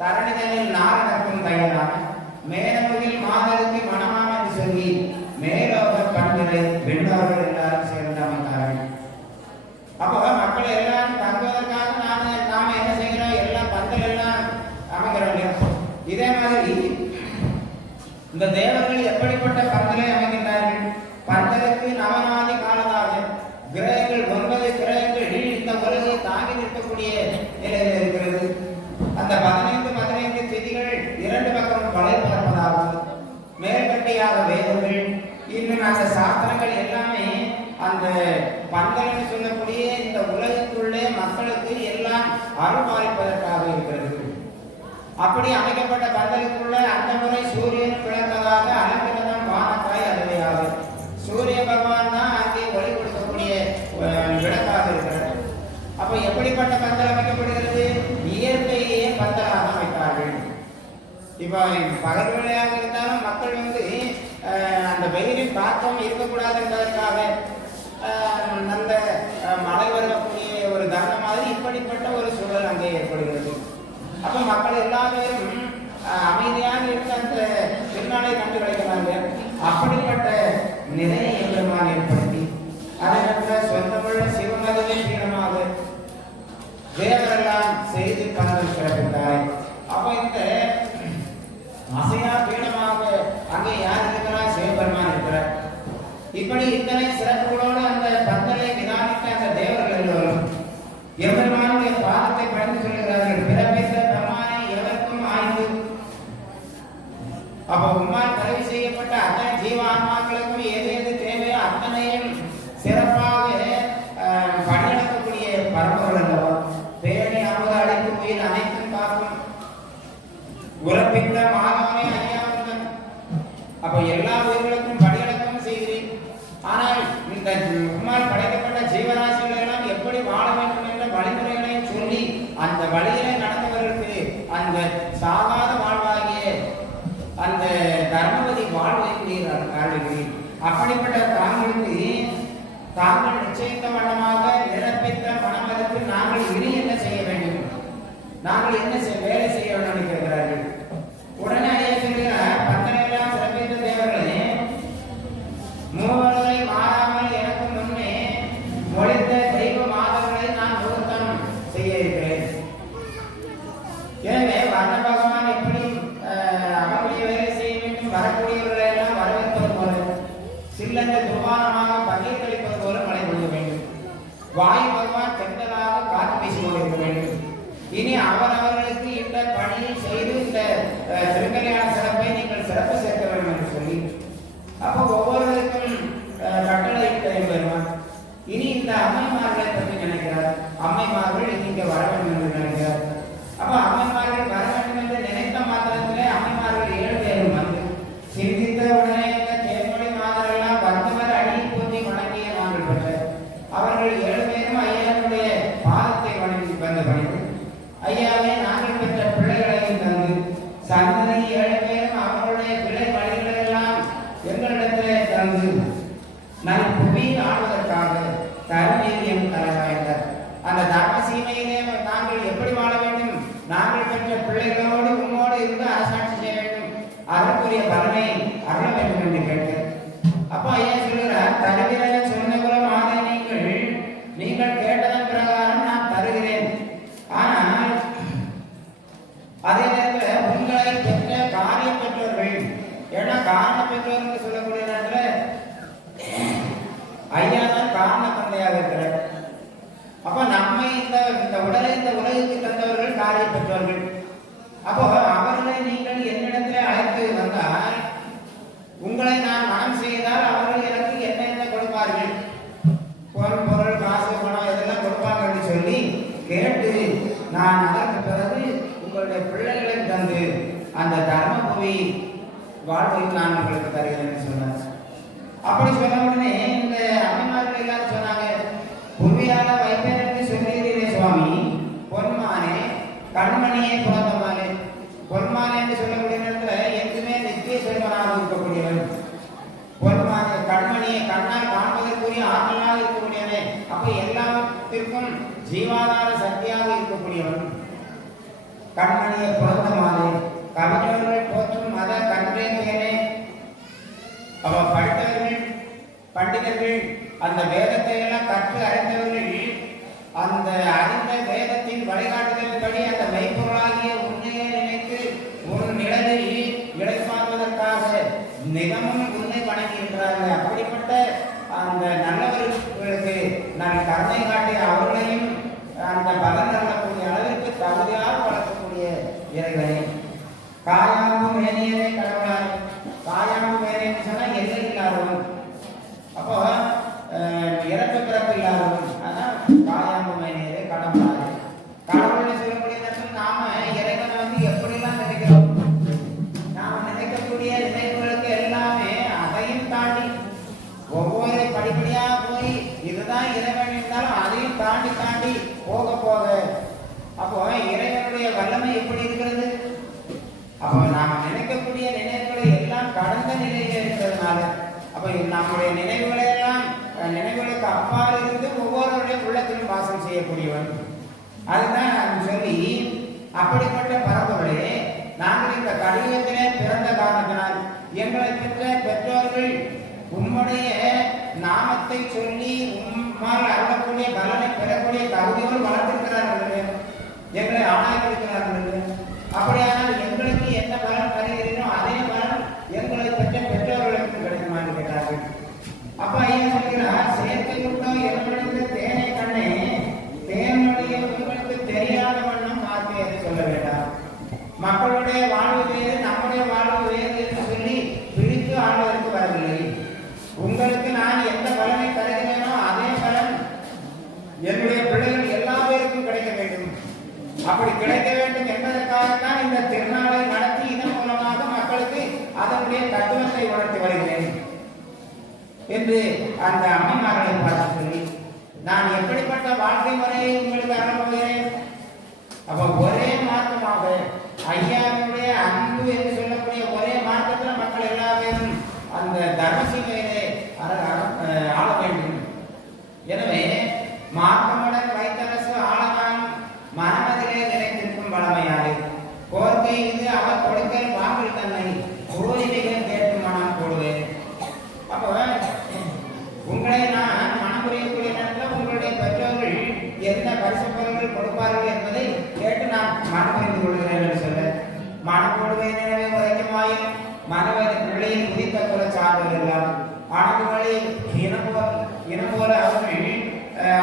தரணிதனில் நாரணக்கும் கையனான மேலமுகில் மாதருக்கு மனமாம் என்று சொல்லி மேலோக பண்பிலை வெண்ணோர்கள் எல்லாரும் சேர்ந்து அமைந்தார்கள். அப்போ மக்கள் எல்லாம் தங்குவதற்காக நாம என்ன செய்கிறோம்? எல்லாம் பந்தல் எல்லாம் அமைக்கிறோம். இதே மாதிரி இந்த தேவர்கள் எப்படிப்பட்ட பந்தலை அமைக்கின்றார்கள்? பந்தலுக்கு நவநாதி காலதாக கிரகங்கள் 9 கிரகங்கள் இந்த உலகை தாங்கி நிற்கக்கூடிய நிலையில் இருக்கிறது. அந்த 15 திதிகள் 2 பக்கம் வளை பரப்பதாகும். மேற்கட்டியாக வேதங்கள் இன்னும் அந்த சாஸ்திரங்கள் எல்லாமே அந்த பந்தல் சொல்லக்கூடிய இந்த உலகத்துள்ளே மக்களுக்கு எல்லாம் அருள்பாலிப்பதற்காக இருக்கிறது. அப்படி அமைக்கப்பட்ட பந்தலுக்குள்ள அந்த முறை சூரியன் கிழக்கதாக அலங்கிரதம் வானக்காய் அதுவையாக சூரிய பகவான் தான் அங்கே ஒளி கொடுக்கக்கூடிய விளக்காக இருக்கிறது. அப்ப எப்படிப்பட்ட பந்தல் அமைக்கப்படுகிறது? இயற்கையே பந்தலாக அமைத்தார்கள். இப்ப பகல் வேளையாக இருந்தாலும் மக்கள் அந்த வெயிலின் தாக்கம் இருக்கக்கூடாது என்பதற்காக நல்ல மழை வரக்கூடிய ஒரு தருணம் மாதிரி இப்படிப்பட்ட ஒரு சூழல் அங்கே ஏற்படுகிறது. அப்ப மக்கள் எல்லாரும் அமைதியாக இருக்க அந்த திருநாளை கண்டு கிடைக்கிறாங்க. அப்படிப்பட்ட நிலையை எம்பெருமான் ஏற்படுத்தி அதற்கு சொந்தமுள்ள சிவமதமே பீடமாக தேவரெல்லாம் செய்து கலந்து கிடக்கின்றார். அப்ப இந்த அசையா பீடமாக அங்கே யார் இருக்கிறார்? சிவபெருமான் இருக்கிறார். இப்படி இத்தனை சிறப்புகளோடு அந்த பந்தலை விதானித்த அந்த தேவர்கள் எல்லோரும் எம்பெருமானுடைய பாதத்தை பணிந்து சொல்கிறார்கள். பிறப்பித்த பெருமானை எவருக்கும் ஆய்ந்து அப்ப உம்மால் பதிவு செய்யப்பட்ட அத்தனை ஜீவான்மாக்களுக்கும் எது எது தேவையோ அத்தனையும் சிறப்பாக பணியெடுக்கக்கூடிய பரம்பொருள் அல்லவா? பேணி அமுத அழைத்து உயிர் அனைத்தும் காக்கும் உறப்பித்த மாதவனே அறியாமல். அப்ப எல்லா உயிர்களுக்கும் படியடக்கம் செய்கிறேன். ஆனால் இந்த உம்மால் படைக்கப்பட்ட ஜீவராசிகள் எல்லாம் எப்படி வாழ வேண்டும் என்ற வழிமுறைகளையும் சொல்லி அந்த வழியிலே நடந்தவர்களுக்கு அந்த சாகாத வாழ்வாகிய அந்த தர்மபதி வாழ்வைக்கிறீர். அப்படிப்பட்ட தாங்கள் நிச்சயித்த வண்ணமாக நிரப்பித்த மனமதற்கு நாங்கள் இனி என்ன செய்ய வேண்டும்? நாங்கள் என்ன வேலை செய்ய எனவே வர்ண பகவான் எப்படி அவருடைய வேலை செய்ய வேண்டும், வரக்கூடியவர்களை எல்லாம் வரவேற்பது போல, சில்லந்த துர்வானமாக பன்னீர் தெளிப்பது போல மழை பொழிய வேண்டும். வாயு பகவான் தென்றலாக காற்று வீசிக் கொண்டிருக்க வேண்டும். இனி அவரவர்களுக்கு இந்த பணியை செய்து இந்த திருக்கல்யாண சிறப்பை நீங்கள் சிறப்பு சேர்க்க வேண்டும் என்று சொல்லி அப்போ ஒவ்வொருவருக்கும் கட்டளையிட்ட பெறுவான். இனி இந்த அம்மைமார்களை பற்றி நினைக்கிறார். அம்மைமார்கள் இங்கே வர வேண்டும் என்று நினைக்கிறார். அப்போ அம்மைமார்கள் வர வேண்டும் என்று நினைத்த மாத்திரத்திலே அம்மைமார்கள் 7 பேரும் வந்து சிந்தித்த உடனே இந்த தேன்மொழி மாதரெல்லாம் வந்தவர் அடியை போற்றி வணங்கிய நாங்கள் பெற்ற அவர்கள் 7 பேரும் ஐயாவுடைய பாதத்தை வணங்கி வந்த பணிகள். ஐயாவே நாங்கள் பெற்ற பிள்ளைகளையும் தந்து சந்ததி 7 பேரும் அவர்களுடைய பிள்ளை வழிகளெல்லாம் எங்களிடத்திலே தந்து நல் புவி ஆழ்வதற்காக தருவீரியம் தலைவாய்ந்தார். அந்த தர்ம சீமையிலே நாங்கள் எப்படி வாழ வேண்டும், நாங்கள் பெற்ற பிள்ளைகளோடு உன்னோடு இருந்து அரசாட்சி செய்ய வேண்டும், அதற்குரிய பலனை அருள வேண்டும் என்று கேட்க அப்போ ஐயா சொல்கிறார், தருகிறேன் சொன்ன குலம் ஆக நீங்கள் கேட்டதன் பிரகாரம் நான் தருகிறேன். ஆனால் அதே நேரத்தில் உங்களை பெற்ற காரிய பெற்றோர்கள், ஏன்னா காரண பெற்றோர்கள் சொல்லக்கூடிய நேரத்தில் ஐயா தான் காரண தந்தையாக இருக்கிறார். அப்போ நம்மை இந்த உடலை இந்த உலகுக்கு தந்தவர்கள் காரிய பெற்றோர்கள். அப்போ அவர்களை நீங்கள் என்னிடத்தில் அழைத்து வந்தால் உங்களை நான் மனம் செய்தால் அவர்கள் எனக்கு என்ன கொடுப்பார்கள், பொருள் காசு பணம் இதெல்லாம் கொடுப்பாங்க என்று சொல்லி கேட்டு நான் அதற்கு பிறகு உங்களுடைய பிள்ளைகளை தந்து அந்த தர்மபுவி வாழ்வில் நான் உங்களுக்கு தருகிறேன் என்று சொன்னார். அப்படி சொன்ன உடனே இந்த அம்மைமார்கள் எல்லாரும் சொன்னாங்க, புவியால வைப்பேன் என்று சொல்கிறீரே சுவாமி, பொன்மானே கண்மணியை பிறந்தமானே. பொன்மானே என்று சொல்லக்கூடிய நேரத்தில் எதுவுமே நித்திய செல்வனாக இருக்கக்கூடியவன். பொன்மானே கண்மணியை கண்ணால் காண்பதற்குரிய ஆற்றலாக இருக்கக்கூடியவனே. அப்ப எல்லாத்திற்கும் ஜீவாதார சக்தியாக இருக்கக்கூடியவன். கண்மணியை பிறந்தமானே கவிஞர்கள் போற்றும் மத கன்றே தேனே. அவ படித்தவர்கள் பண்டிதர்கள் அந்த வேதத்தை எல்லாம் கற்று அறிந்தவர்கள் அந்த அறிந்த வேதத்தின் வழிகாட்டுதல்படி அந்த மெய்ப்பொருளாகிய உன்னையே நினைத்து உன் நிழலில் இழைப்பாடுவதற்காக நிகமும் உன்னை வணங்குகின்றார்கள். அப்படிப்பட்ட அந்த நல்லவர்களுக்கு நான் கருணை காட்டி அவர்களையும் அந்த பலன் அருளக்கூடிய அளவிற்கு தகுதியாக வளர்க்கக்கூடிய இறைவனை காயாவும் மேனியரை கடவுளாய். காயாவும் மேனியன்னு சொன்னால் எல்லை இல்லாதவன், அப்போ இறப்பு பிறப்பு இல்லாதவன், அதான் காயாவும் மேனியரை கடவுளாய். கடவுள்னு சொல்லக்கூடிய நேரத்தில் நாம இறைவனை வந்து எப்படிலாம் நினைக்கிறோம், நாம நினைக்கக்கூடிய நினைவுகளுக்கு எல்லாமே அதையும் தாண்டி ஒவ்வொரு படிப்படியாக போய் இதுதான் இறைவன் இருந்தாலும் அதையும் தாண்டி தாண்டி போக போக அப்போ இறைவனுடைய வல்லமை எப்படி இருக்கிறது. அப்போ நாம் நினைக்கக்கூடிய நினைவுகளை எல்லாம் கடந்த நிலையில இருக்கிறதுனால அப்போ நம்முடைய நினைவுகளை எல்லாம் நினைவுகளுக்கு அப்பால் இருந்து ஒவ்வொருவருடைய உள்ளத்திலும் வாசம் செய்யக்கூடியவன். அதுதான் நான் சொல்லி அப்படிப்பட்ட பரம்பொருளே நாங்கள் இந்த கலியுகத்திலே பிறந்த காரணத்தினால் எங்களை பெற்ற பெற்றோர்கள் உம்முடைய நாமத்தை சொல்லி உம்மால் அருளக்கூடிய பலனை பெறக்கூடிய தகுதியோடு வளர்த்திருக்கிறார்கள், எங்களை ஆளாக்கியிருக்கிறார்கள். அப்படியானால் எங்களுக்கு என்ன பலன் தருகிறீனோ அதே பலன் எங்களை பெற்ற பெற்றோர்களுக்கு கிடைக்குமா என்று கேட்டார்கள். அப்ப ஐயா சொல்கிறார், சேர்க்கை விட்டோ எங்களுக்கு தேனை கண்ணே தேனுடைய உங்களுக்கு தெரியாத வண்ணம் பார்த்து என்று சொல்ல வேண்டாம். மக்களுடைய வாழ்வு வேறு நம்முடைய வாழ்வு வேறு என்று சொல்லி பிடித்து ஆள்வதற்கு வரவில்லை. உங்களுக்கு நான் எந்த பலனை தருகிறேனோ அதே பலன் என்னுடைய பிள்ளைகள் எல்லா பேருக்கும் கிடைக்க வேண்டும். அப்படி கிடைக்க வேண்டும் என்பதற்காகத்தான் இந்த திருநாளை நடத்தி இதன் மூலமாக மக்களுக்கு அதனுடைய தத்துவத்தை உணர்த்தி வருகிறேன் என்று அந்த அம்மைமார்களை பார்த்து சொல்லி நான் எப்படிப்பட்ட வாழ்க்கை முறையை உங்களுக்கு அனுபவிக்கிறேன். அப்ப ஒரே மார்க்கமாக ஐயாவுடைய அன்பு என்று சொல்லக்கூடிய ஒரே மார்க்கத்தில் மக்கள் எல்லா பேரும் அந்த தர்மசீமையிலே ஆள வேண்டும். எனவே மார்க்கமுடன் வைத்தரசு ஆளலாம் மனமதிலே நினைத்திருக்கும் வளமையாறு கோர்க்கை இது அவர் கொடுக்கல் வாங்கல் தன்னை உறுதிகள் கேட்டு மனம் போடுவேன். அப்போ உங்களை நான் மனம் புரியக்கூடிய நேரத்தில் உங்களுடைய பெற்றோர்கள் எந்த பரிசு பொருட்கள் கொடுப்பார்கள் என்பதை கேட்டு நான் மனம் புரிந்து கொள்கிறேன். மனவரை பிள்ளையில் குதித்தக்குற சார்பு எல்லாம் ஆனதுகளை இனம் போல அவர்கள்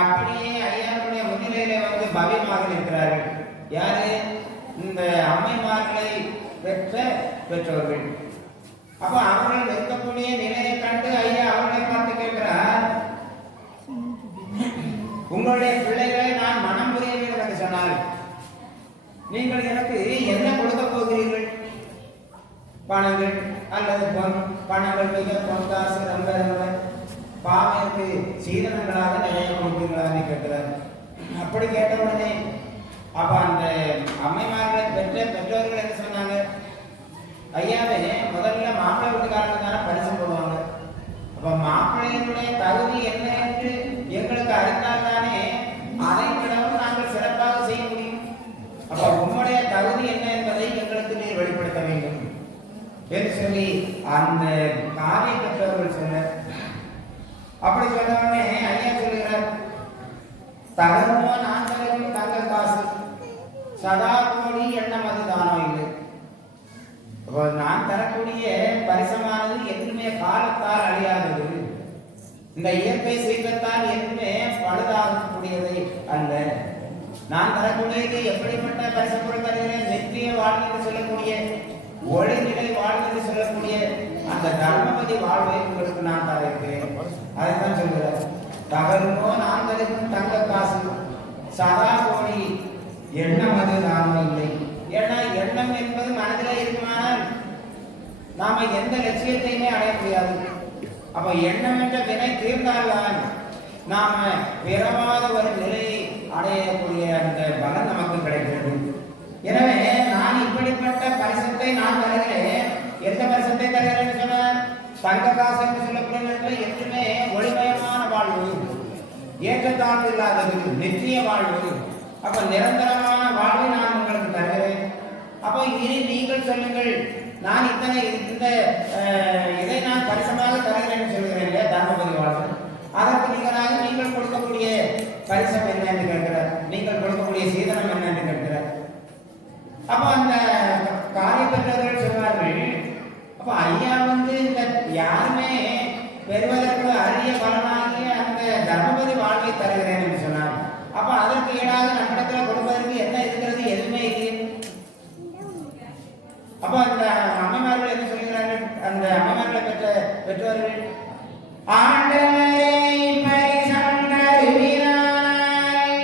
அப்படியே ஐயாவுடைய முன்னிலையில வந்து பவ்யமாக இருக்கிறார்கள். யாரு? இந்த அம்மைமார்களை பெற்ற பெற்றோர்கள். அப்ப அவர்கள் இருக்கக்கூடிய நிலையை கண்டு ஐயா அவர்களை பார்த்து கேட்கிறார், உங்களுடைய பிள்ளைகளை நான் மனம் புரிய வேண்டும் என்று சொன்னால் நீங்கள் எனக்கு என்ன கொடுக்க போகிறீர்கள்? பணங்கள் அல்லது பணங்கள் மிக பொன் காசு ரொம்ப ரொம்ப பாவனுக்கு சீதனங்களாக நிறைய கொடுப்பீர்களாக கேட்கிறார். அப்படி கேட்ட உடனே அப்ப அந்த அம்மைமார்களை பெற்ற பெற்றோர்கள் என்ன சொன்னாங்க? ஐயாவே முதல்ல மாப்பிள்ளை வீட்டுக்காரங்க தானே பரிசு போடுவாங்க. அப்ப மாப்பிள்ளையினுடைய தகுதி என்ன என்று எங்களுக்கு அறிந்தால் தானே அதை விடவும் நாங்கள் சிறப்பாக செய்ய முடியும். அப்ப உங்களுடைய தகுதி என்ன என்பதை எங்களுக்கு நீர் வெளிப்படுத்த வேண்டும் என்று சொல்லி அந்த காவிய பெற்றவர்கள் சொன்னார். அப்படி சொன்ன உடனே ஐயா சொல்லுகிறார், தகவமோ நான் தகவல் தங்கள் காசு சதா கோடி எண்ணம் அது தானோ இல்லை. நான் தரக்கூடிய பரிசமானது எதுவுமே காலத்தால் அழியாதது. இந்த இயற்கை சீக்கிரத்தால் எதுவுமே பழுதாகக்கூடியதை அல்ல. நான் தரக்கூடியது எப்படிப்பட்ட பரிச பொருள் தருகிறேன்? நித்திய வாழ்வு என்று சொல்லக்கூடிய ஒளிநிலை வாழ்வு என்று சொல்லக்கூடிய அந்த தர்மபதி வாழ்வை உங்களுக்கு நான் தருகிறேன். அதைத்தான் சொல்கிறார். தகருமோ நான் தருக்கும் தங்க காசு சதா கோடி எண்ணம் அது தானோ இல்லை. ஏன்னா எண்ணம் என்பது மனதில் இருக்குமானால் நாம எந்த லட்சியத்தையுமே அடைய முடியாது. அப்ப எண்ணம் என்ற வினை தீர்ந்தால்தான் நாம பிறவாத ஒரு நிலையை அடையக்கூடிய அந்த பலன் நமக்கு கிடைக்கிறது. எனவே நான் இப்படிப்பட்ட பரிசத்தை நான் தருகிறேன். எந்த பரிசத்தை தருகிறேன் சொன்னார்? தங்க காசு என்று சொல்லக்கூடிய எப்பவுமே ஒளிமயமான வாழ்வு, ஏற்றத்தாழ்வு இல்லாதது, நித்திய வாழ்வு. அப்ப நிரந்தரமான வாழ்வை நான் உங்களுக்கு தருகிறேன். அப்போ இனி நீங்கள் சொல்லுங்கள், நான் இதை நான் பரிசமாக தருகிறேன் சொல்கிறேன் தர்மபதி வாழ்வு. அதற்கு நிகராக நீங்கள் கொடுக்கக்கூடிய பரிசம் என்ன என்று கேட்கிறார். நீங்கள் கொடுக்கக்கூடிய சீதனம் என்ன என்று கேட்கிறார். அப்போ அந்த காரிய பெற்றவர்கள் சொல்வார்கள், அப்போ ஐயா வந்து இந்த யாருமே பெறுவதற்கு அரிய பலனாகிய அந்த தர்மபதி வாழ்வை தருகிறேன் என்று சொன்னார். அப்ப அதற்கு ஈடாக நம்மிடத்தில் கொடுப்பதற்கு என்ன இருக்கிறது? எதுவுமே இல்லை. அப்ப அந்த அம்மைமார்கள் என்ன சொல்கிறார்கள்? அந்த அம்மைமார்களை பெற்ற பெற்றோர்கள், ஆண்டவரே பரிசம் தருகிறாய்,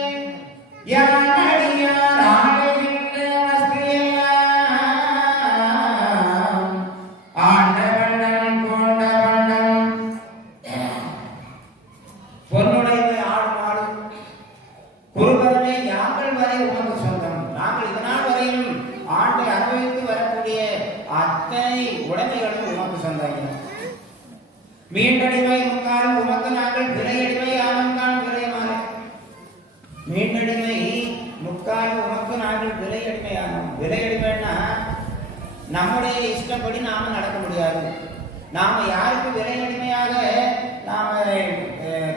யானடியார் ஆளுகின்ற வஸ்தியெல்லாம் ஆண்டவண்ணம் கொண்டவண்ணம் பொன்னுடையது ஆடு மாடு குருபரமே யாங்கள் வரை உமக்கு சொந்தம். நாங்கள் இதனால் வரையிலும் ஆண்டை அனுபவித்து வரக்கூடிய அத்தனை உடைமைகளும் உமக்கு சொந்தம். மீண்டடிமை முக்கால் உமக்கு நாங்கள் விலையடிமை ஆனங்கால் விலையமான. மீண்டடிமை முக்கால் உமக்கு நாங்கள் விலையடிமை ஆனோம். விலையடிமைன்னா நம்முடைய இஷ்டப்படி நாம நடக்க முடியாது. நாம யாருக்கு விலையடிமையாக நாம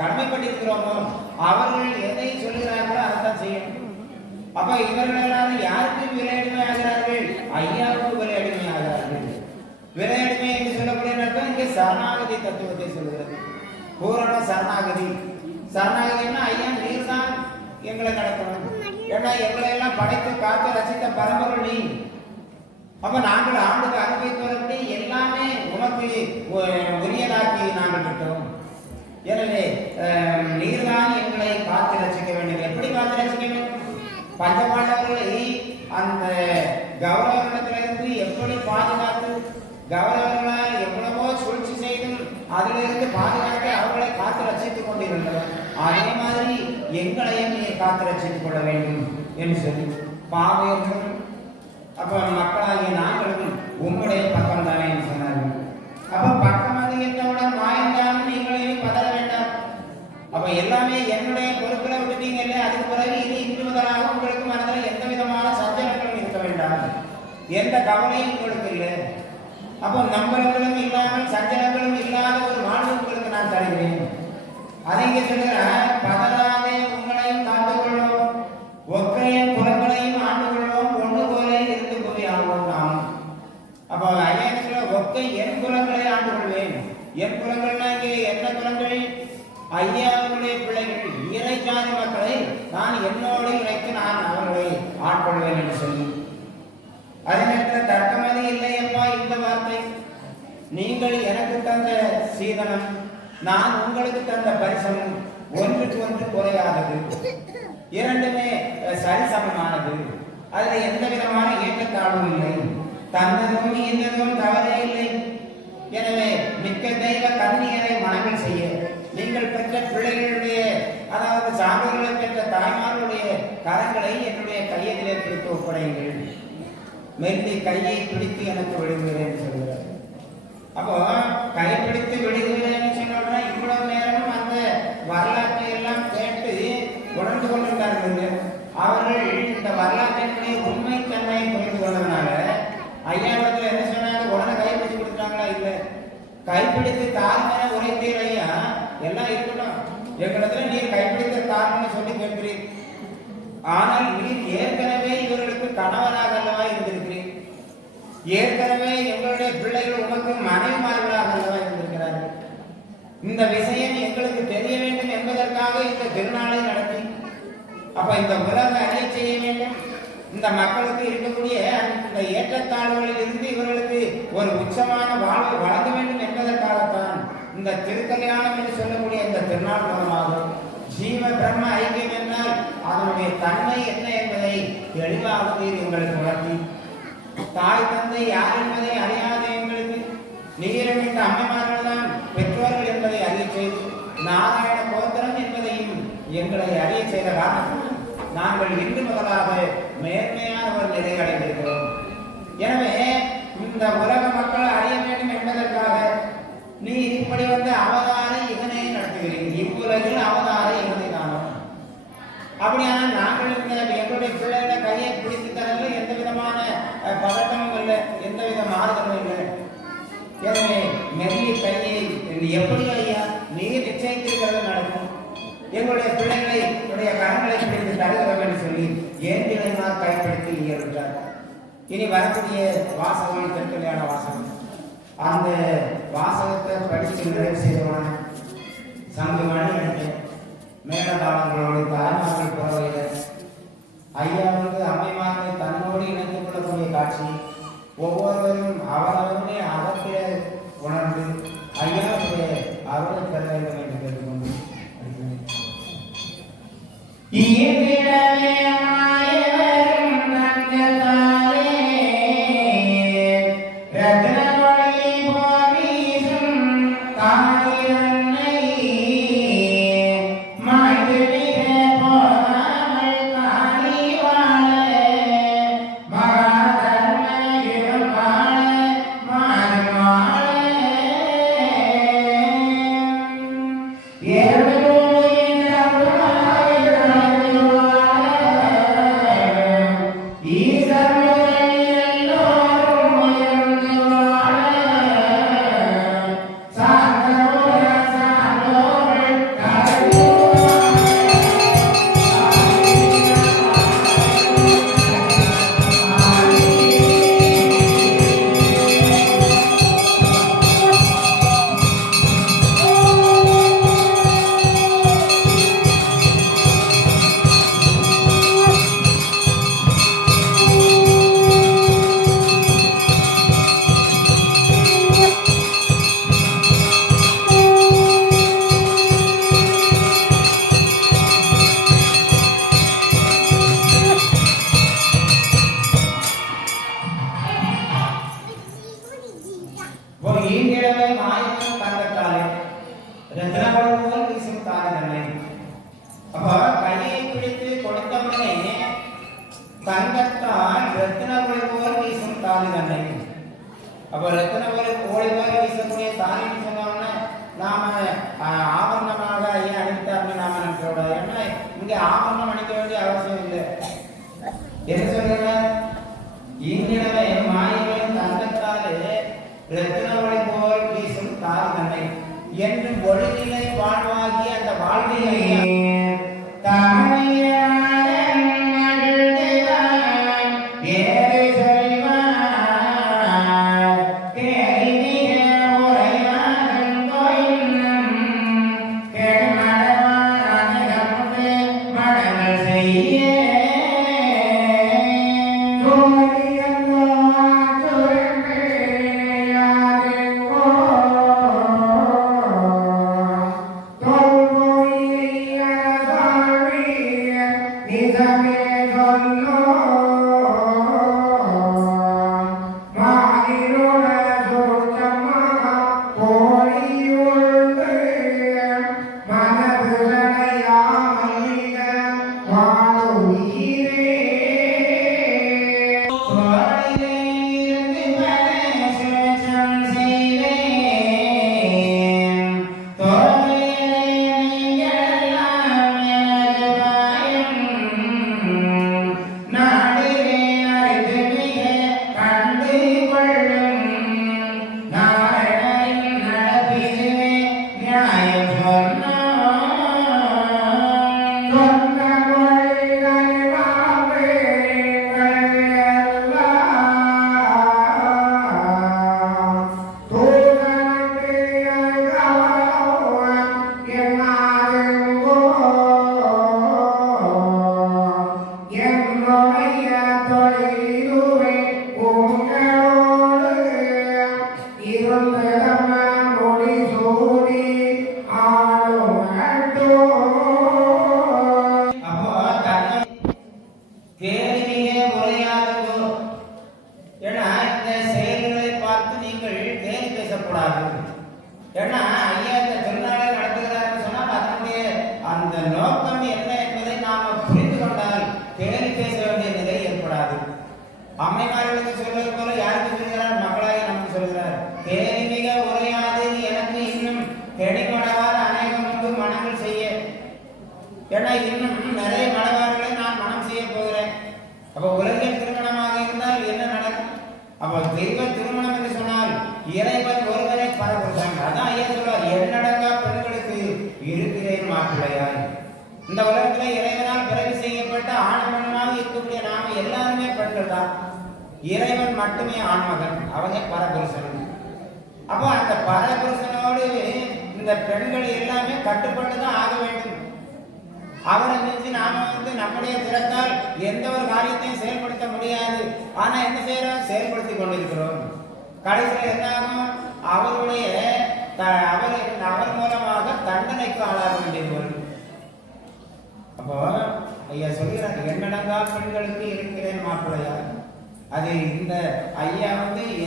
கடமைப்பட்டிருக்கிறோமோ அவர்கள் எதை சொல்கிறார்களோ அதைத்தான் செய்யணும். அப்ப இவர்களால் யாருக்கு விலையடிமை ஆகிறார்கள்? ஐயாவுக்கு விலையடிமை ஆகிறார்கள். விலையடிமை என்று சொல்லக்கூடிய அர்த்தம் இங்கே சரணாகதி தத்துவத்தை சொல்கிறது. பூரண சரணாகதி. சரணாகதினா ஐயா நீர் தான் எங்களை நடத்தணும். ஏன்னா எங்களை எல்லாம் படைத்து காத்து ரசித்த பரம்பொருள் நீ. அப்ப நாங்கள் ஆண்டுக்கு அனுபவித்து வரப்படி எல்லாமே உனக்கு உரியதாக்கி நாங்கள் விட்டோம். எனவே நீர்தான் எங்களை காத்து ரசிக்க வேண்டும். எப்படி காத்து ரசிக்க வேண்டும்? பஞ்சபாண்டவர்களை அந்த கௌரவத்திலிருந்து எப்படி பாதுகாத்து, கௌரவர்களால் எவ்வளவோ சூழ்ச்சி செய்து அதிலிருந்து பாதுகாத்து அவர்களை காத்து ரசித்துக் கொண்டிருந்தோம். அதே மாதிரி எங்களையும் நீ காத்து ரசித்துக் கொள்ள வேண்டும் என்று சொல்லி பாவையர்களும் அப்ப மக்களாகிய நாங்களும் உங்களுடைய பக்கம் தானே என்று சொன்னார்கள். அப்ப பக்கம் அது என்றவுடன் மாயந்தாலும் நீங்களையும் பதற வேண்டாம். அப்ப எல்லாமே என்னுடைய பொறுப்புல விட்டுட்டீங்க இல்லை. அதுக்கு பிறகு இனி இன்று முதலாக உங்களுக்கு மனதில் எந்த விதமான சஞ்சலங்களும் இருக்க வேண்டாம், எந்த கவலையும் உங்களுக்கு இல்லை. அப்போ நம்பர்களும் இல்லாமல் சஞ்சலங்களும் இல்லாத ஒரு வாழ்வு உங்களுக்கு நான் தருகிறேன். அதை இங்கே சொல்கிற பதறாதே உங்களையும் காத்துக்கொள்வோம், ஒற்றையும் புறங்களையும் ஆண்டு கொள்வோம், ஒன்று போல இருந்து போய் ஆகும் நாம். அப்போ ஐயா ஒற்றை என் குலங்கள்னா இங்கே என்ன குலங்கள்? ஐயாவுடைய பிள்ளைகள் இறை ஜாதி மக்களை நான் என்னோடு இணைத்து நான் அவர்களை ஆட்கொள்வேன் என்று சொல்லி அதே நேரத்தில் தர்க்கமதி இல்லையப்பா இந்த வார்த்தை. நீங்கள் எனக்கு தந்த சீதனம், நான் உங்களுக்கு தந்த பரிசனம் ஒன்றுக்கு ஒன்று குறையாதது, இரண்டுமே சரிசமமானது. அதில் எந்த விதமான ஏற்றத்தாழ்வும் இல்லை. தந்ததும் ஈந்ததும் தவறே இல்லை. எனவே மிக்க தெய்வ கன்னியரை மனங்கள் செய்ய நீங்கள் பெற்ற பிள்ளைகளுடைய அதாவது சான்றோர்களை பெற்ற தாய்மார்களுடைய கரங்களை என்னுடைய கையிலே பிடித்து ஒப்படையுங்கள். மெல்லி கையை பிடித்து எனக்கு விடுகிறேன் சொல்கிறார். அப்போ கைப்பிடித்து விடுகிறேன்னு சொன்னா இவ்வளவு நேரமும் அந்த வரலாற்றை எல்லாம் கேட்டு உணர்ந்து கொண்டிருந்தார்கள். அவர்கள் இந்த வரலாற்றினுடைய உண்மை தன்மையை புரிந்து கொண்டதுனால ஐயாவிடத்துல என்ன சொன்னாங்க? உடனே கைப்பிடிச்சு கொடுத்தாங்களா? இல்லை, கைப்பிடித்து தார்மன உரைத்தீர் ஐயா, எல்லாம் இருக்கட்டும், எங்களிடத்துல நீர் கைப்பிடித்து தார்மன்னு சொல்லி கேட்கிறீர். ஆனால் நீர் ஏற்கனவே இவர்களுக்கு கணவனாக அல்லவா இருந்திருக்கிறீர். ஏற்கனவே எங்களுடைய பிள்ளைகள் உமக்கு மனைவிமார்களாக அல்லவா இருந்திருக்கிறார்கள். இந்த விஷயம் எங்களுக்கு தெரிய வேண்டும் என்பதற்காக இந்த திருநாளை நடத்தி அப்ப இந்த உலக அறிய செய்ய வேண்டும். இந்த மக்களுக்கு இருக்கக்கூடிய இந்த ஏற்றத்தாழ்வுகளில் இருந்து இவர்களுக்கு ஒரு உச்சமான வாழ்வை வழங்க வேண்டும் என்பதற்காகத்தான் இந்த திருக்கல்யாணம் என்று சொல்லக்கூடிய இந்த திருநாள் மூலமாகும். ஜீவ பிரம்ம ஐக்கியம் என்றால் அதனுடைய தன்மை என்ன என்பதை தெளிவாக எங்களுக்கு உணர்த்தி, தாய் தந்தை யார் என்பதை அறியாத எங்களுக்கு நீரும் இந்த அம்மைமார்கள் தான் பெற்றோர்கள் என்பதை அறிய செய்து, நாராயண கோத்திரம் என்பதையும் எங்களை அறிய செய்த காரணம் நாங்கள் இன்று முதலாக மேன்மையான ஒரு நிலை அடைந்திருக்கிறோம். எனவே இந்த உலக மக்களை அறிய வேண்டும் என்பதற்காக நீ இப்படி அவதார இகனை நடத்துகிறீர்கள். இவ்வுலகில் அவதார இகனை காணும். அப்படியானால் நாங்கள் எங்களுடைய பிள்ளைகளை கையை பிடித்து தரல, எந்த விதமான பதட்டமும் இல்லை, எந்த வித மாறுதலும் இல்லை. எனவே மெல்லி கையை எப்படி ஐயா நீர் நிச்சயித்திருக்கிறது நடக்கும். எங்களுடைய பிள்ளைகளை என்னுடைய கரங்களை பிடித்து தருகிறோம் என்று சொல்லி ஏந்திரமாக கைப்படுத்தி இயல்கிறார். இனி வரக்கூடிய வாசகம் திருக்கல்யாண வாசகம். அந்த வாசகத்தை படித்து நிறைவு செய்தவன சங்கு மணி அடிக்க மேலதாளங்களோடு தாய்மார்கள் புறவையில் ஐயாவுக்கு அம்மைமார்களை தன்னோடு இணைத்துக் கொள்ளக்கூடிய காட்சி ஒவ்வொருவரும் அவரவருடைய அகத்திலே உணர்ந்து ஐயாவுடைய அருளை பெற வேண்டும் என்று கேட்டுக்கொண்டு தங்கத்தால் ரத்தினங்களை போல் வீசும் தாலி தன்னை. அப்ப ரத்தினங்களை கோழி போல் வீசக்கூடிய தாலின்னு சொன்னோம்னா நாம ஆபரணமாக ஏன் அணித்தார்னு நாம நினைச்சோட. ஏன்னா இங்க ஆபரணம் அணிக்க வேண்டிய அவசியம் இல்லை. என்ன சொல்றீங்க? இங்கிடமே மாயவன் தங்கத்தாலே ரத்தினங்களை போல் வீசும் தாலி தன்னை என்று ஒளிநிலை வாழ்வாகி அந்த வாழ்விலை ஏற்படாது. ஏன்னா ஐயா இந்த திருநாளை நடத்துகிறாருன்னு சொன்னால் அதனுடைய அந்த நோக்கம் என்ன என்பதை நாம புரிந்து கொண்டால் கேலி பேச வேண்டிய நிலை ஏற்படாது. அம்மைமார்களுக்கு சொல்வது போல யாருக்கு சொல்கிறார்? மகளாய் நமக்கு சொல்கிறார். கேலி மிக உரையாது எனக்கு இன்னும் கெடிமடவார் அநேகம் உண்டு மனங்கள் செய்ய. ஏன்னா இன்னும் நிறைய மடவார்களை நான் மனம் செய்ய போகிறேன். அப்ப உலகில் திருமணமாக இருந்தால் என்ன நடக்கும்? அப்ப தெய்வ திருமணம் என்று சொன்னால் இறைவன் ஒருவரை பரப்புறாங்க. அதான் ஐயா சொல்றார், எண்ணடங்கா பெண்களுக்கு இருக்கிறேன் மாப்பிள்ளையாய். இந்த உலகத்துல இறைவனால் பிறகு செய்யப்பட்ட ஆண்மகனாக இருக்கக்கூடிய நாம எல்லாருமே பெண்கள் தான். இறைவன் மட்டுமே ஆண்மகன், அவனே பரபுருஷன். அப்போ அந்த பரபுருஷனோடு இந்த பெண்கள் எல்லாமே கட்டுப்பட்டு தான் ஆக வேண்டும். அவரை மிஞ்சி நாம நம்முடைய திறத்தால் எந்த ஒரு காரியத்தையும் செயல்படுத்த முடியாது. ஆனா என்ன செய்யறோம்? செயல்படுத்தி கொண்டிருக்கிறோம். கடைசியில் என்ன ஆகும்? அவருடைய அவர் மூலமாக தண்டனைக்கு ஆளாக வேண்டியது வரும். அப்போ ஐயா சொல்கிறார், எண்ணடங்கா பெண்களுக்கு இருக்கிறேன் மாப்பிள்ளையார். அது இந்த ஐயா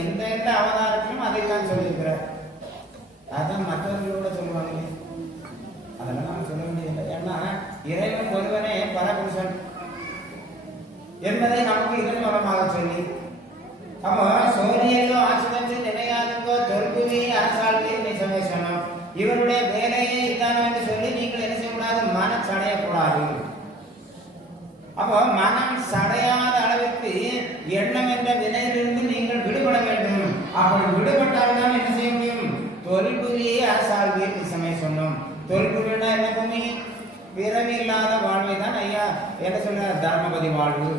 எந்த எந்த அவதாரத்திலும் அதை தான் சொல்லியிருக்கிறார். அதான் மற்றவர்களோட சொல்லுவாங்க. அதெல்லாம் நாம் சொல்ல வேண்டியதில்லை. ஏன்னா இறைவன் ஒருவனே பரபுருஷன் என்பதை நமக்கு இதன் மூலமாக சொல்லி, அப்போ சோழியோ ஆசிரத்து நிலையாதுங்கோ தொல்புவி அரசாழ்வி நிசமே சொன்னோம். இவருடைய வேலையே இதானோ என்று சொல்லி நீங்கள் என்ன செய்யக்கூடாது? மனம் சடையக்கூடாது. அப்போ மனம் சடையாத அளவிற்கு எண்ணம் என்ற வினையிலிருந்து நீங்கள் விடுபட வேண்டும். அப்படி விடுபட்டால்தான் என்ன செய்ய முடியும்? தொல்புவியை அரசாழ்வி நிசமே சொன்னோம். தொல்புவினா என்ன பூமி? பிறவி இல்லாத வாழ்வை தான் ஐயா என்ன சொல்றார்? தர்மபதி வாழ்வு,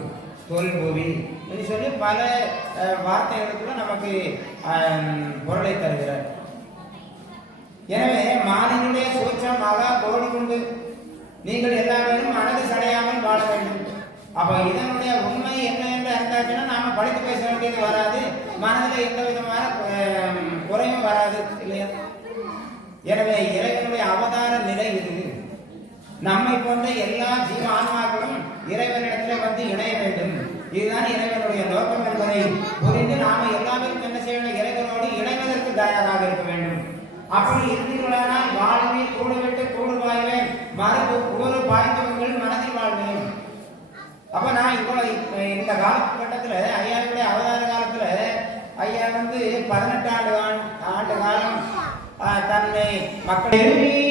தொல்புவி என்று சொல்லி பல வார்த்தைகளுக்குள்ள நமக்கு பொருளை தருகிறார். எனவே மானினுடைய சூட்சம் மகா கோடி கொண்டு நீங்கள் எல்லாரும் மனது சடையாமல் வாழ வேண்டும். அப்ப இதனுடைய உண்மை என்ன என்று அறிந்தாச்சுன்னா நாம படித்து பேச வேண்டியது வராது, மனதில் எந்த விதமான குறையும் வராது இல்லையா? எனவே இறைவனுடைய அவதார நிலை இது. நம்மை போன்ற எல்லா ஜீவ ஆன்மாக்களும் இறைவனிடத்தில் இணைய வேண்டும். இதுதான் இறைவனுடைய நோக்கம் என்பதை புரிந்து நாம எல்லாருக்கும் என்ன செய்யணும்? இறைவனோடு இணைவதற்கு தயாராக இருக்க வேண்டும். அப்படி இருந்தீர்களானால் வாழ்வில் கூடுவிட்டு கூடு வாழ்வேன், மரபு கூறு பாய்ந்தவர்கள் மனதில் வாழ்வேன். அப்ப நான் இவ்வளவு இந்த காலகட்டத்துல ஐயாவுடைய அவதார காலத்துல ஐயா 18 ஆண்டு காலம் தன்னை மக்கள்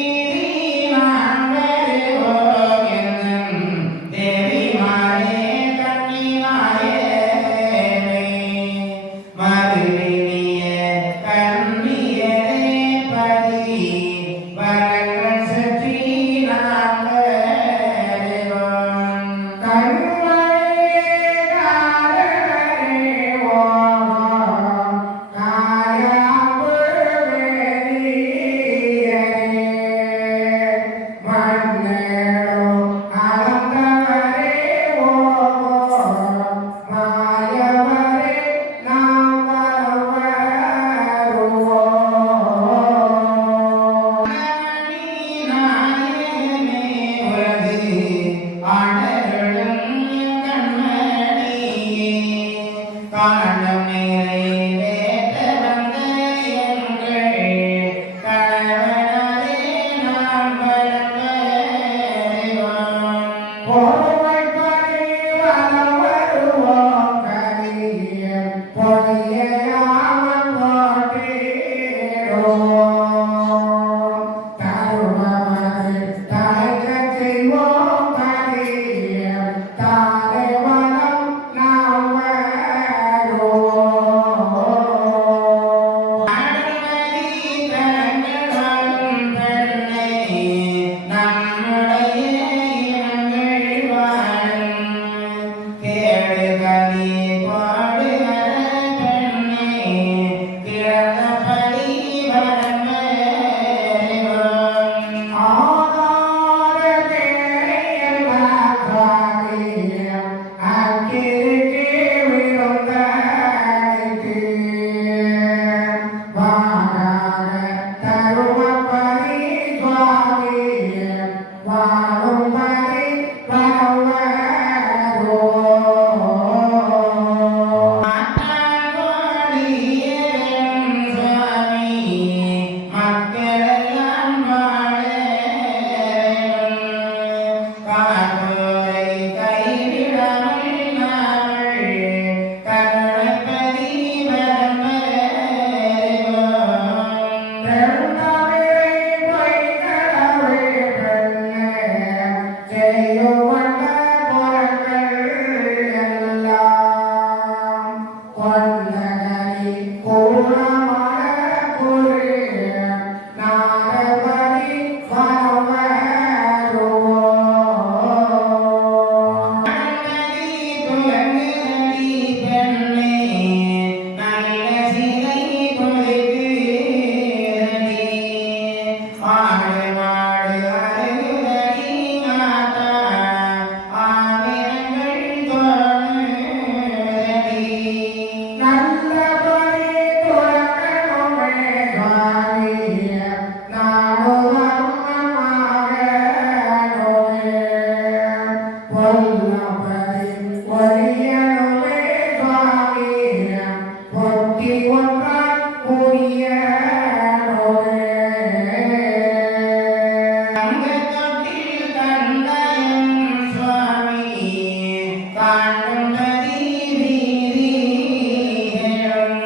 பொன்னகரி கூடமட புரி நாகபரி பரவருவோ நன்னதி துலங்குதடி பெண்ணே நல்ல சிலை கொலைக்குதடி ஆடு மாடு அருகுதடி மாதா ஆவிரங்கள் தோணுதடி நல்லபடி துறக்கணுமே சுவாமிய நாடுதர்மமாகணுமே பொல்லபடி ஒரியணுமே சுவாமிய பொத்தி ஒன்றால் புரியணுமே தங்கத்தொட்டில் தந்தயம் சுவாமி காணும்படி வீதிகளும்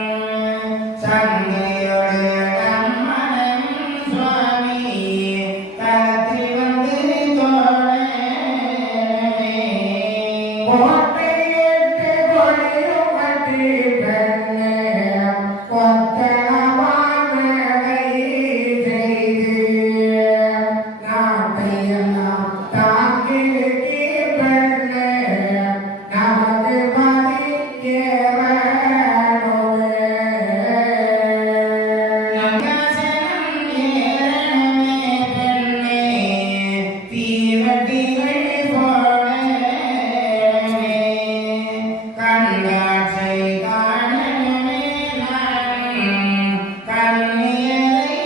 சங்கையோடு நம்மனம் சுவாமி கரத்தில் வந்து தோழமே கோட்டையிட்டு கொடியும் கட்டி பெண்ணே கொத்தளவானதை செய்து நாட்டையெல்லாம் தாங்கி நிற்கி பெண்ணே நமது மதி ஏறணுமே நங்காசனம் ஏறணுமே பெண்ணே தீவட்டிகள் போடணுமே கண்காட்சை காணணுமே நானும் கண்ணியரை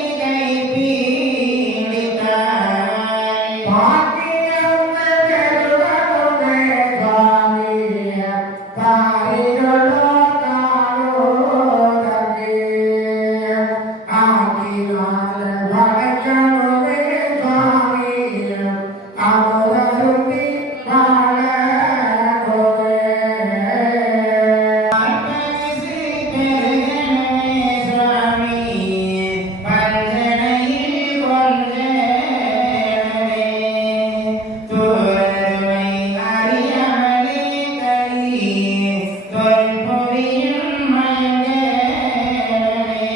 கைப்பிடித்தாய் பாக்கியங்கள் பெருகணுமே சுவாமிய பாரிகளோ காணோதமே ஆகினார்கள் வணக்கணுமே சுவாமிய அமுதருந்தி வாழணுமே பரிசு பெருகணுமே சுவாமி பஞ்சனையில் கொஞ்சமே தூரமை அறியாமலே கலி தொல்பொறியும் மயங்கமே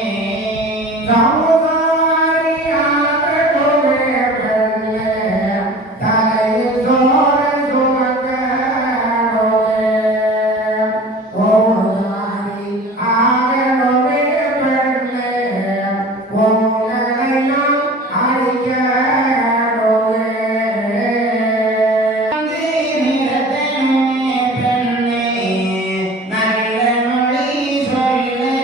சமுதாரியாகணுமே பெண்ணே தலையில் சோர சுமக்கணுமே ஓதாரி ஆகணுமே பெண்ணே உங்களையும் அழிக்கணுமே நிறத்தனுமே பெண்ணே நல்ல மொழி சொல்லணுமே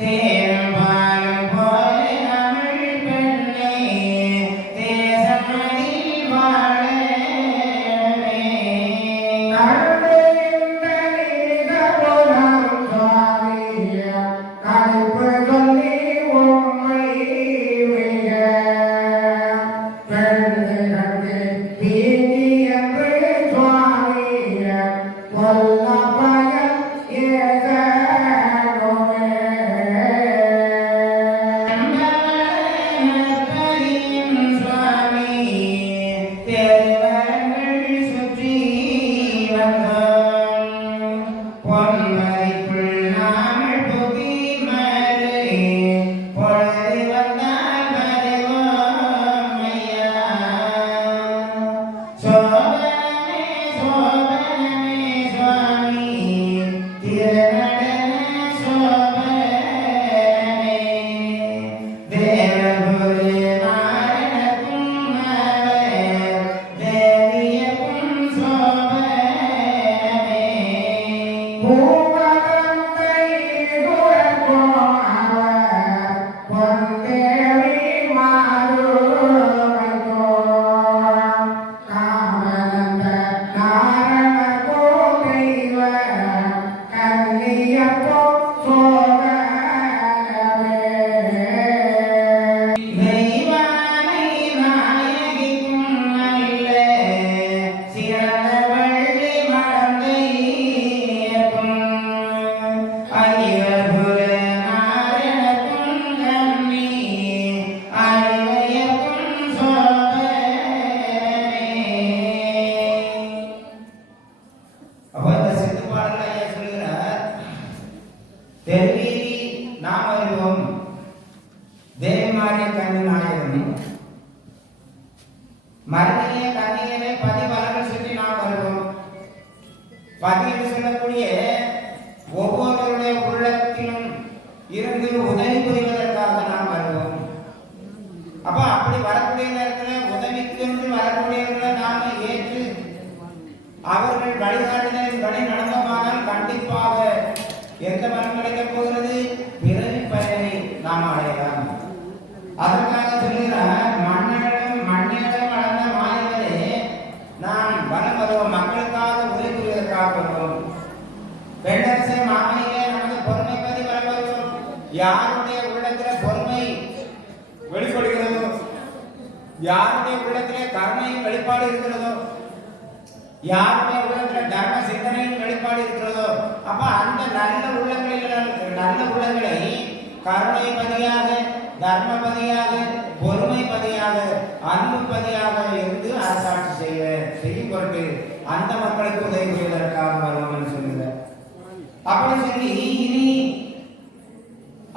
தேரும் பாலும் போல தமிழ் பெண்ணே தேசமணில் வாழணுமே நம்பவரையும் சுவாமி தேவர்கள் சுற்றி வந்தோம் பொன்மதிக்குள் நாமல் புதி மறை பொழுது வந்தால் வருவோம் ஐயா சோபனமே சோபனமே சுவாமி திருநடன சோபனமே தேவபுரி நாரணக்கும் அவர் தேவியக்கும் சோபனமே தெய்வானை நாயகிக்கும் நல்ல சிறந்த வள்ளி மடந்தையர்க்கும் தெருவீதி நாம் அறிவோம் தேவமாரிய கண்ணு நாயகமே மருமையே கண்ணியரே பதி வளர்கள் சொல்லி நாம் வருவோம். பதி என்று சொல்லக்கூடிய ஒவ்வொருவருடைய உள்ளத்திலும் இருந்து உதவி புரிவதற்காக நாம் வருவோம். அப்ப அப்படி வரக்கூடிய நேரத்தில் உதவிக்கு வரக்கூடியவர்களை நாம ஏற்று அவர்கள் வழிகாட்டுதலின் படி நடந்தோமானால் கண்டிப்பாக எந்த பலன் கிடைக்கப் போகிறது? பிறவி பயனை நாம் அடையலாம். அதற்காக சொல்லுகிறார், மண்ணிடம் வளர்ந்த மாயங்களே நாம் வலம் வருவோம், மக்களுக்காக உதவி புரிவதற்காக வருவோம். பெண்ணரசே மாமையிலே நமது பொறுமை பதி வலம் வருவோம். யாருடைய உள்ளத்தில் பொறுமை வெளிப்படுகிறதோ, யாருடைய உள்ளத்திலே கருணையும் வெளிப்பாடு இருக்கிறதோ, யாருடைய உள்ளத்துல தர்ம சிந்தனையின் வெளிப்பாடு இருக்கிறதோ, அப்ப அந்த நல்ல உள்ளங்களை கருணை பதியாக, தர்ம பதியாக, பொறுமை பதியாக, அன்பு பதியாக இருந்து அரசாட்சி செய்யும் பொருட்டு அந்த மக்களுக்கு உதவி செய்வதற்காக வருவோம்னு சொல்லுங்க. அப்படி சொல்லி இனி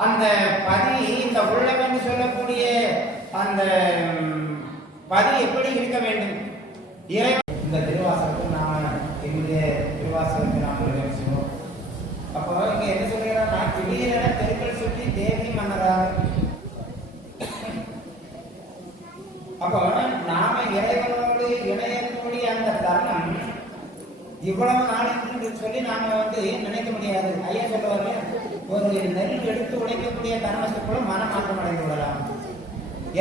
அந்த பதி, இந்த உள்ளம் என்று சொல்லக்கூடிய அந்த பதி எப்படி இருக்க வேண்டும்? இந்த திருவாசகத்தை நாம என்னுடைய திருவாசகத்தை நாம் பேசுவோம். அப்போ இங்க என்ன சொல்கிறார்? திடீரென தெருக்கள் சுற்றி தேவி மன்னராக. அப்போ நாம இறைவனோடு இணையக்கூடிய அந்த தருணம் இவ்வளவு நாளைக்கு சொல்லி நாம நினைக்க முடியாது. ஐயா சொல்லுவாங்க, ஒரு நெல் எடுத்து உடைக்கக்கூடிய தர்மத்துக்குள்ள மனமாற்றம் அடைந்து விடலாம்.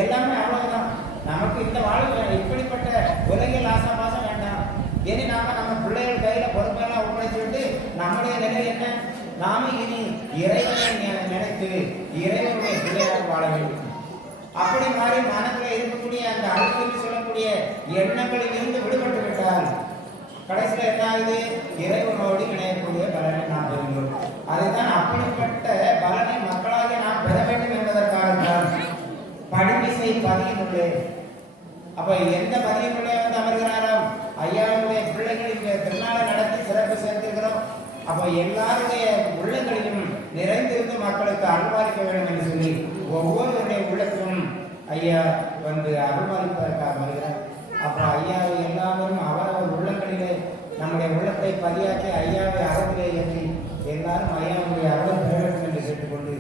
எல்லாமே அவ்வளவுதான். நமக்கு இந்த வாழ்வு இப்படிப்பட்ட உலகில் ஆசாபாசம் வேண்டாம். இனி நாம நம்ம பிள்ளைகள் கையில பொறுப்பெல்லாம் ஒப்படைத்து விட்டு நம்முடைய நிலை என்ன? நாம இனி இறைவனை நினைத்து இறைவனுடைய பிள்ளையாக வாழ வேண்டும். அப்படி மாறி மனதில் இருக்கக்கூடிய அந்த அழுத்தம் சொல்லக்கூடிய எண்ணங்களில் இருந்து விடுபட்டு விட்டால் கடைசியில் என்னாவது? இறைவனோடு இணையக்கூடிய பலனை நாம் பெறுகிறோம். அதுதான் அப்படிப்பட்ட பலனை மக்களாக நாம் பெற வேண்டும் என்பதற்காகத்தான் படிமிசை பதியினுள்ளே. அப்ப எந்த பதியினுள்ளே அமர்கிறாராம்? ஐயாவுடைய பிள்ளைகள் இங்க திருநாளை நடத்தி சிறப்பு சேர்த்திருக்கிறோம். அப்ப எல்லாருடைய உள்ளங்களிலும் நிறைந்திருந்து மக்களுக்கு அருள்பாலிக்க வேண்டும் என்று சொல்லி ஒவ்வொருவருடைய உள்ளத்திலும் ஐயா அருள்பாலிப்பதற்காக வருகிறார். அப்ப ஐயாவை எல்லாரும் அவரவர் உள்ளங்களிலே நம்முடைய உள்ளத்தை பதியாக்கி ஐயாவை அறத்திலே ஏற்றி எல்லாரும் ஐயாவுடைய அருள் பெற வேண்டும் என்று கேட்டுக்கொண்டு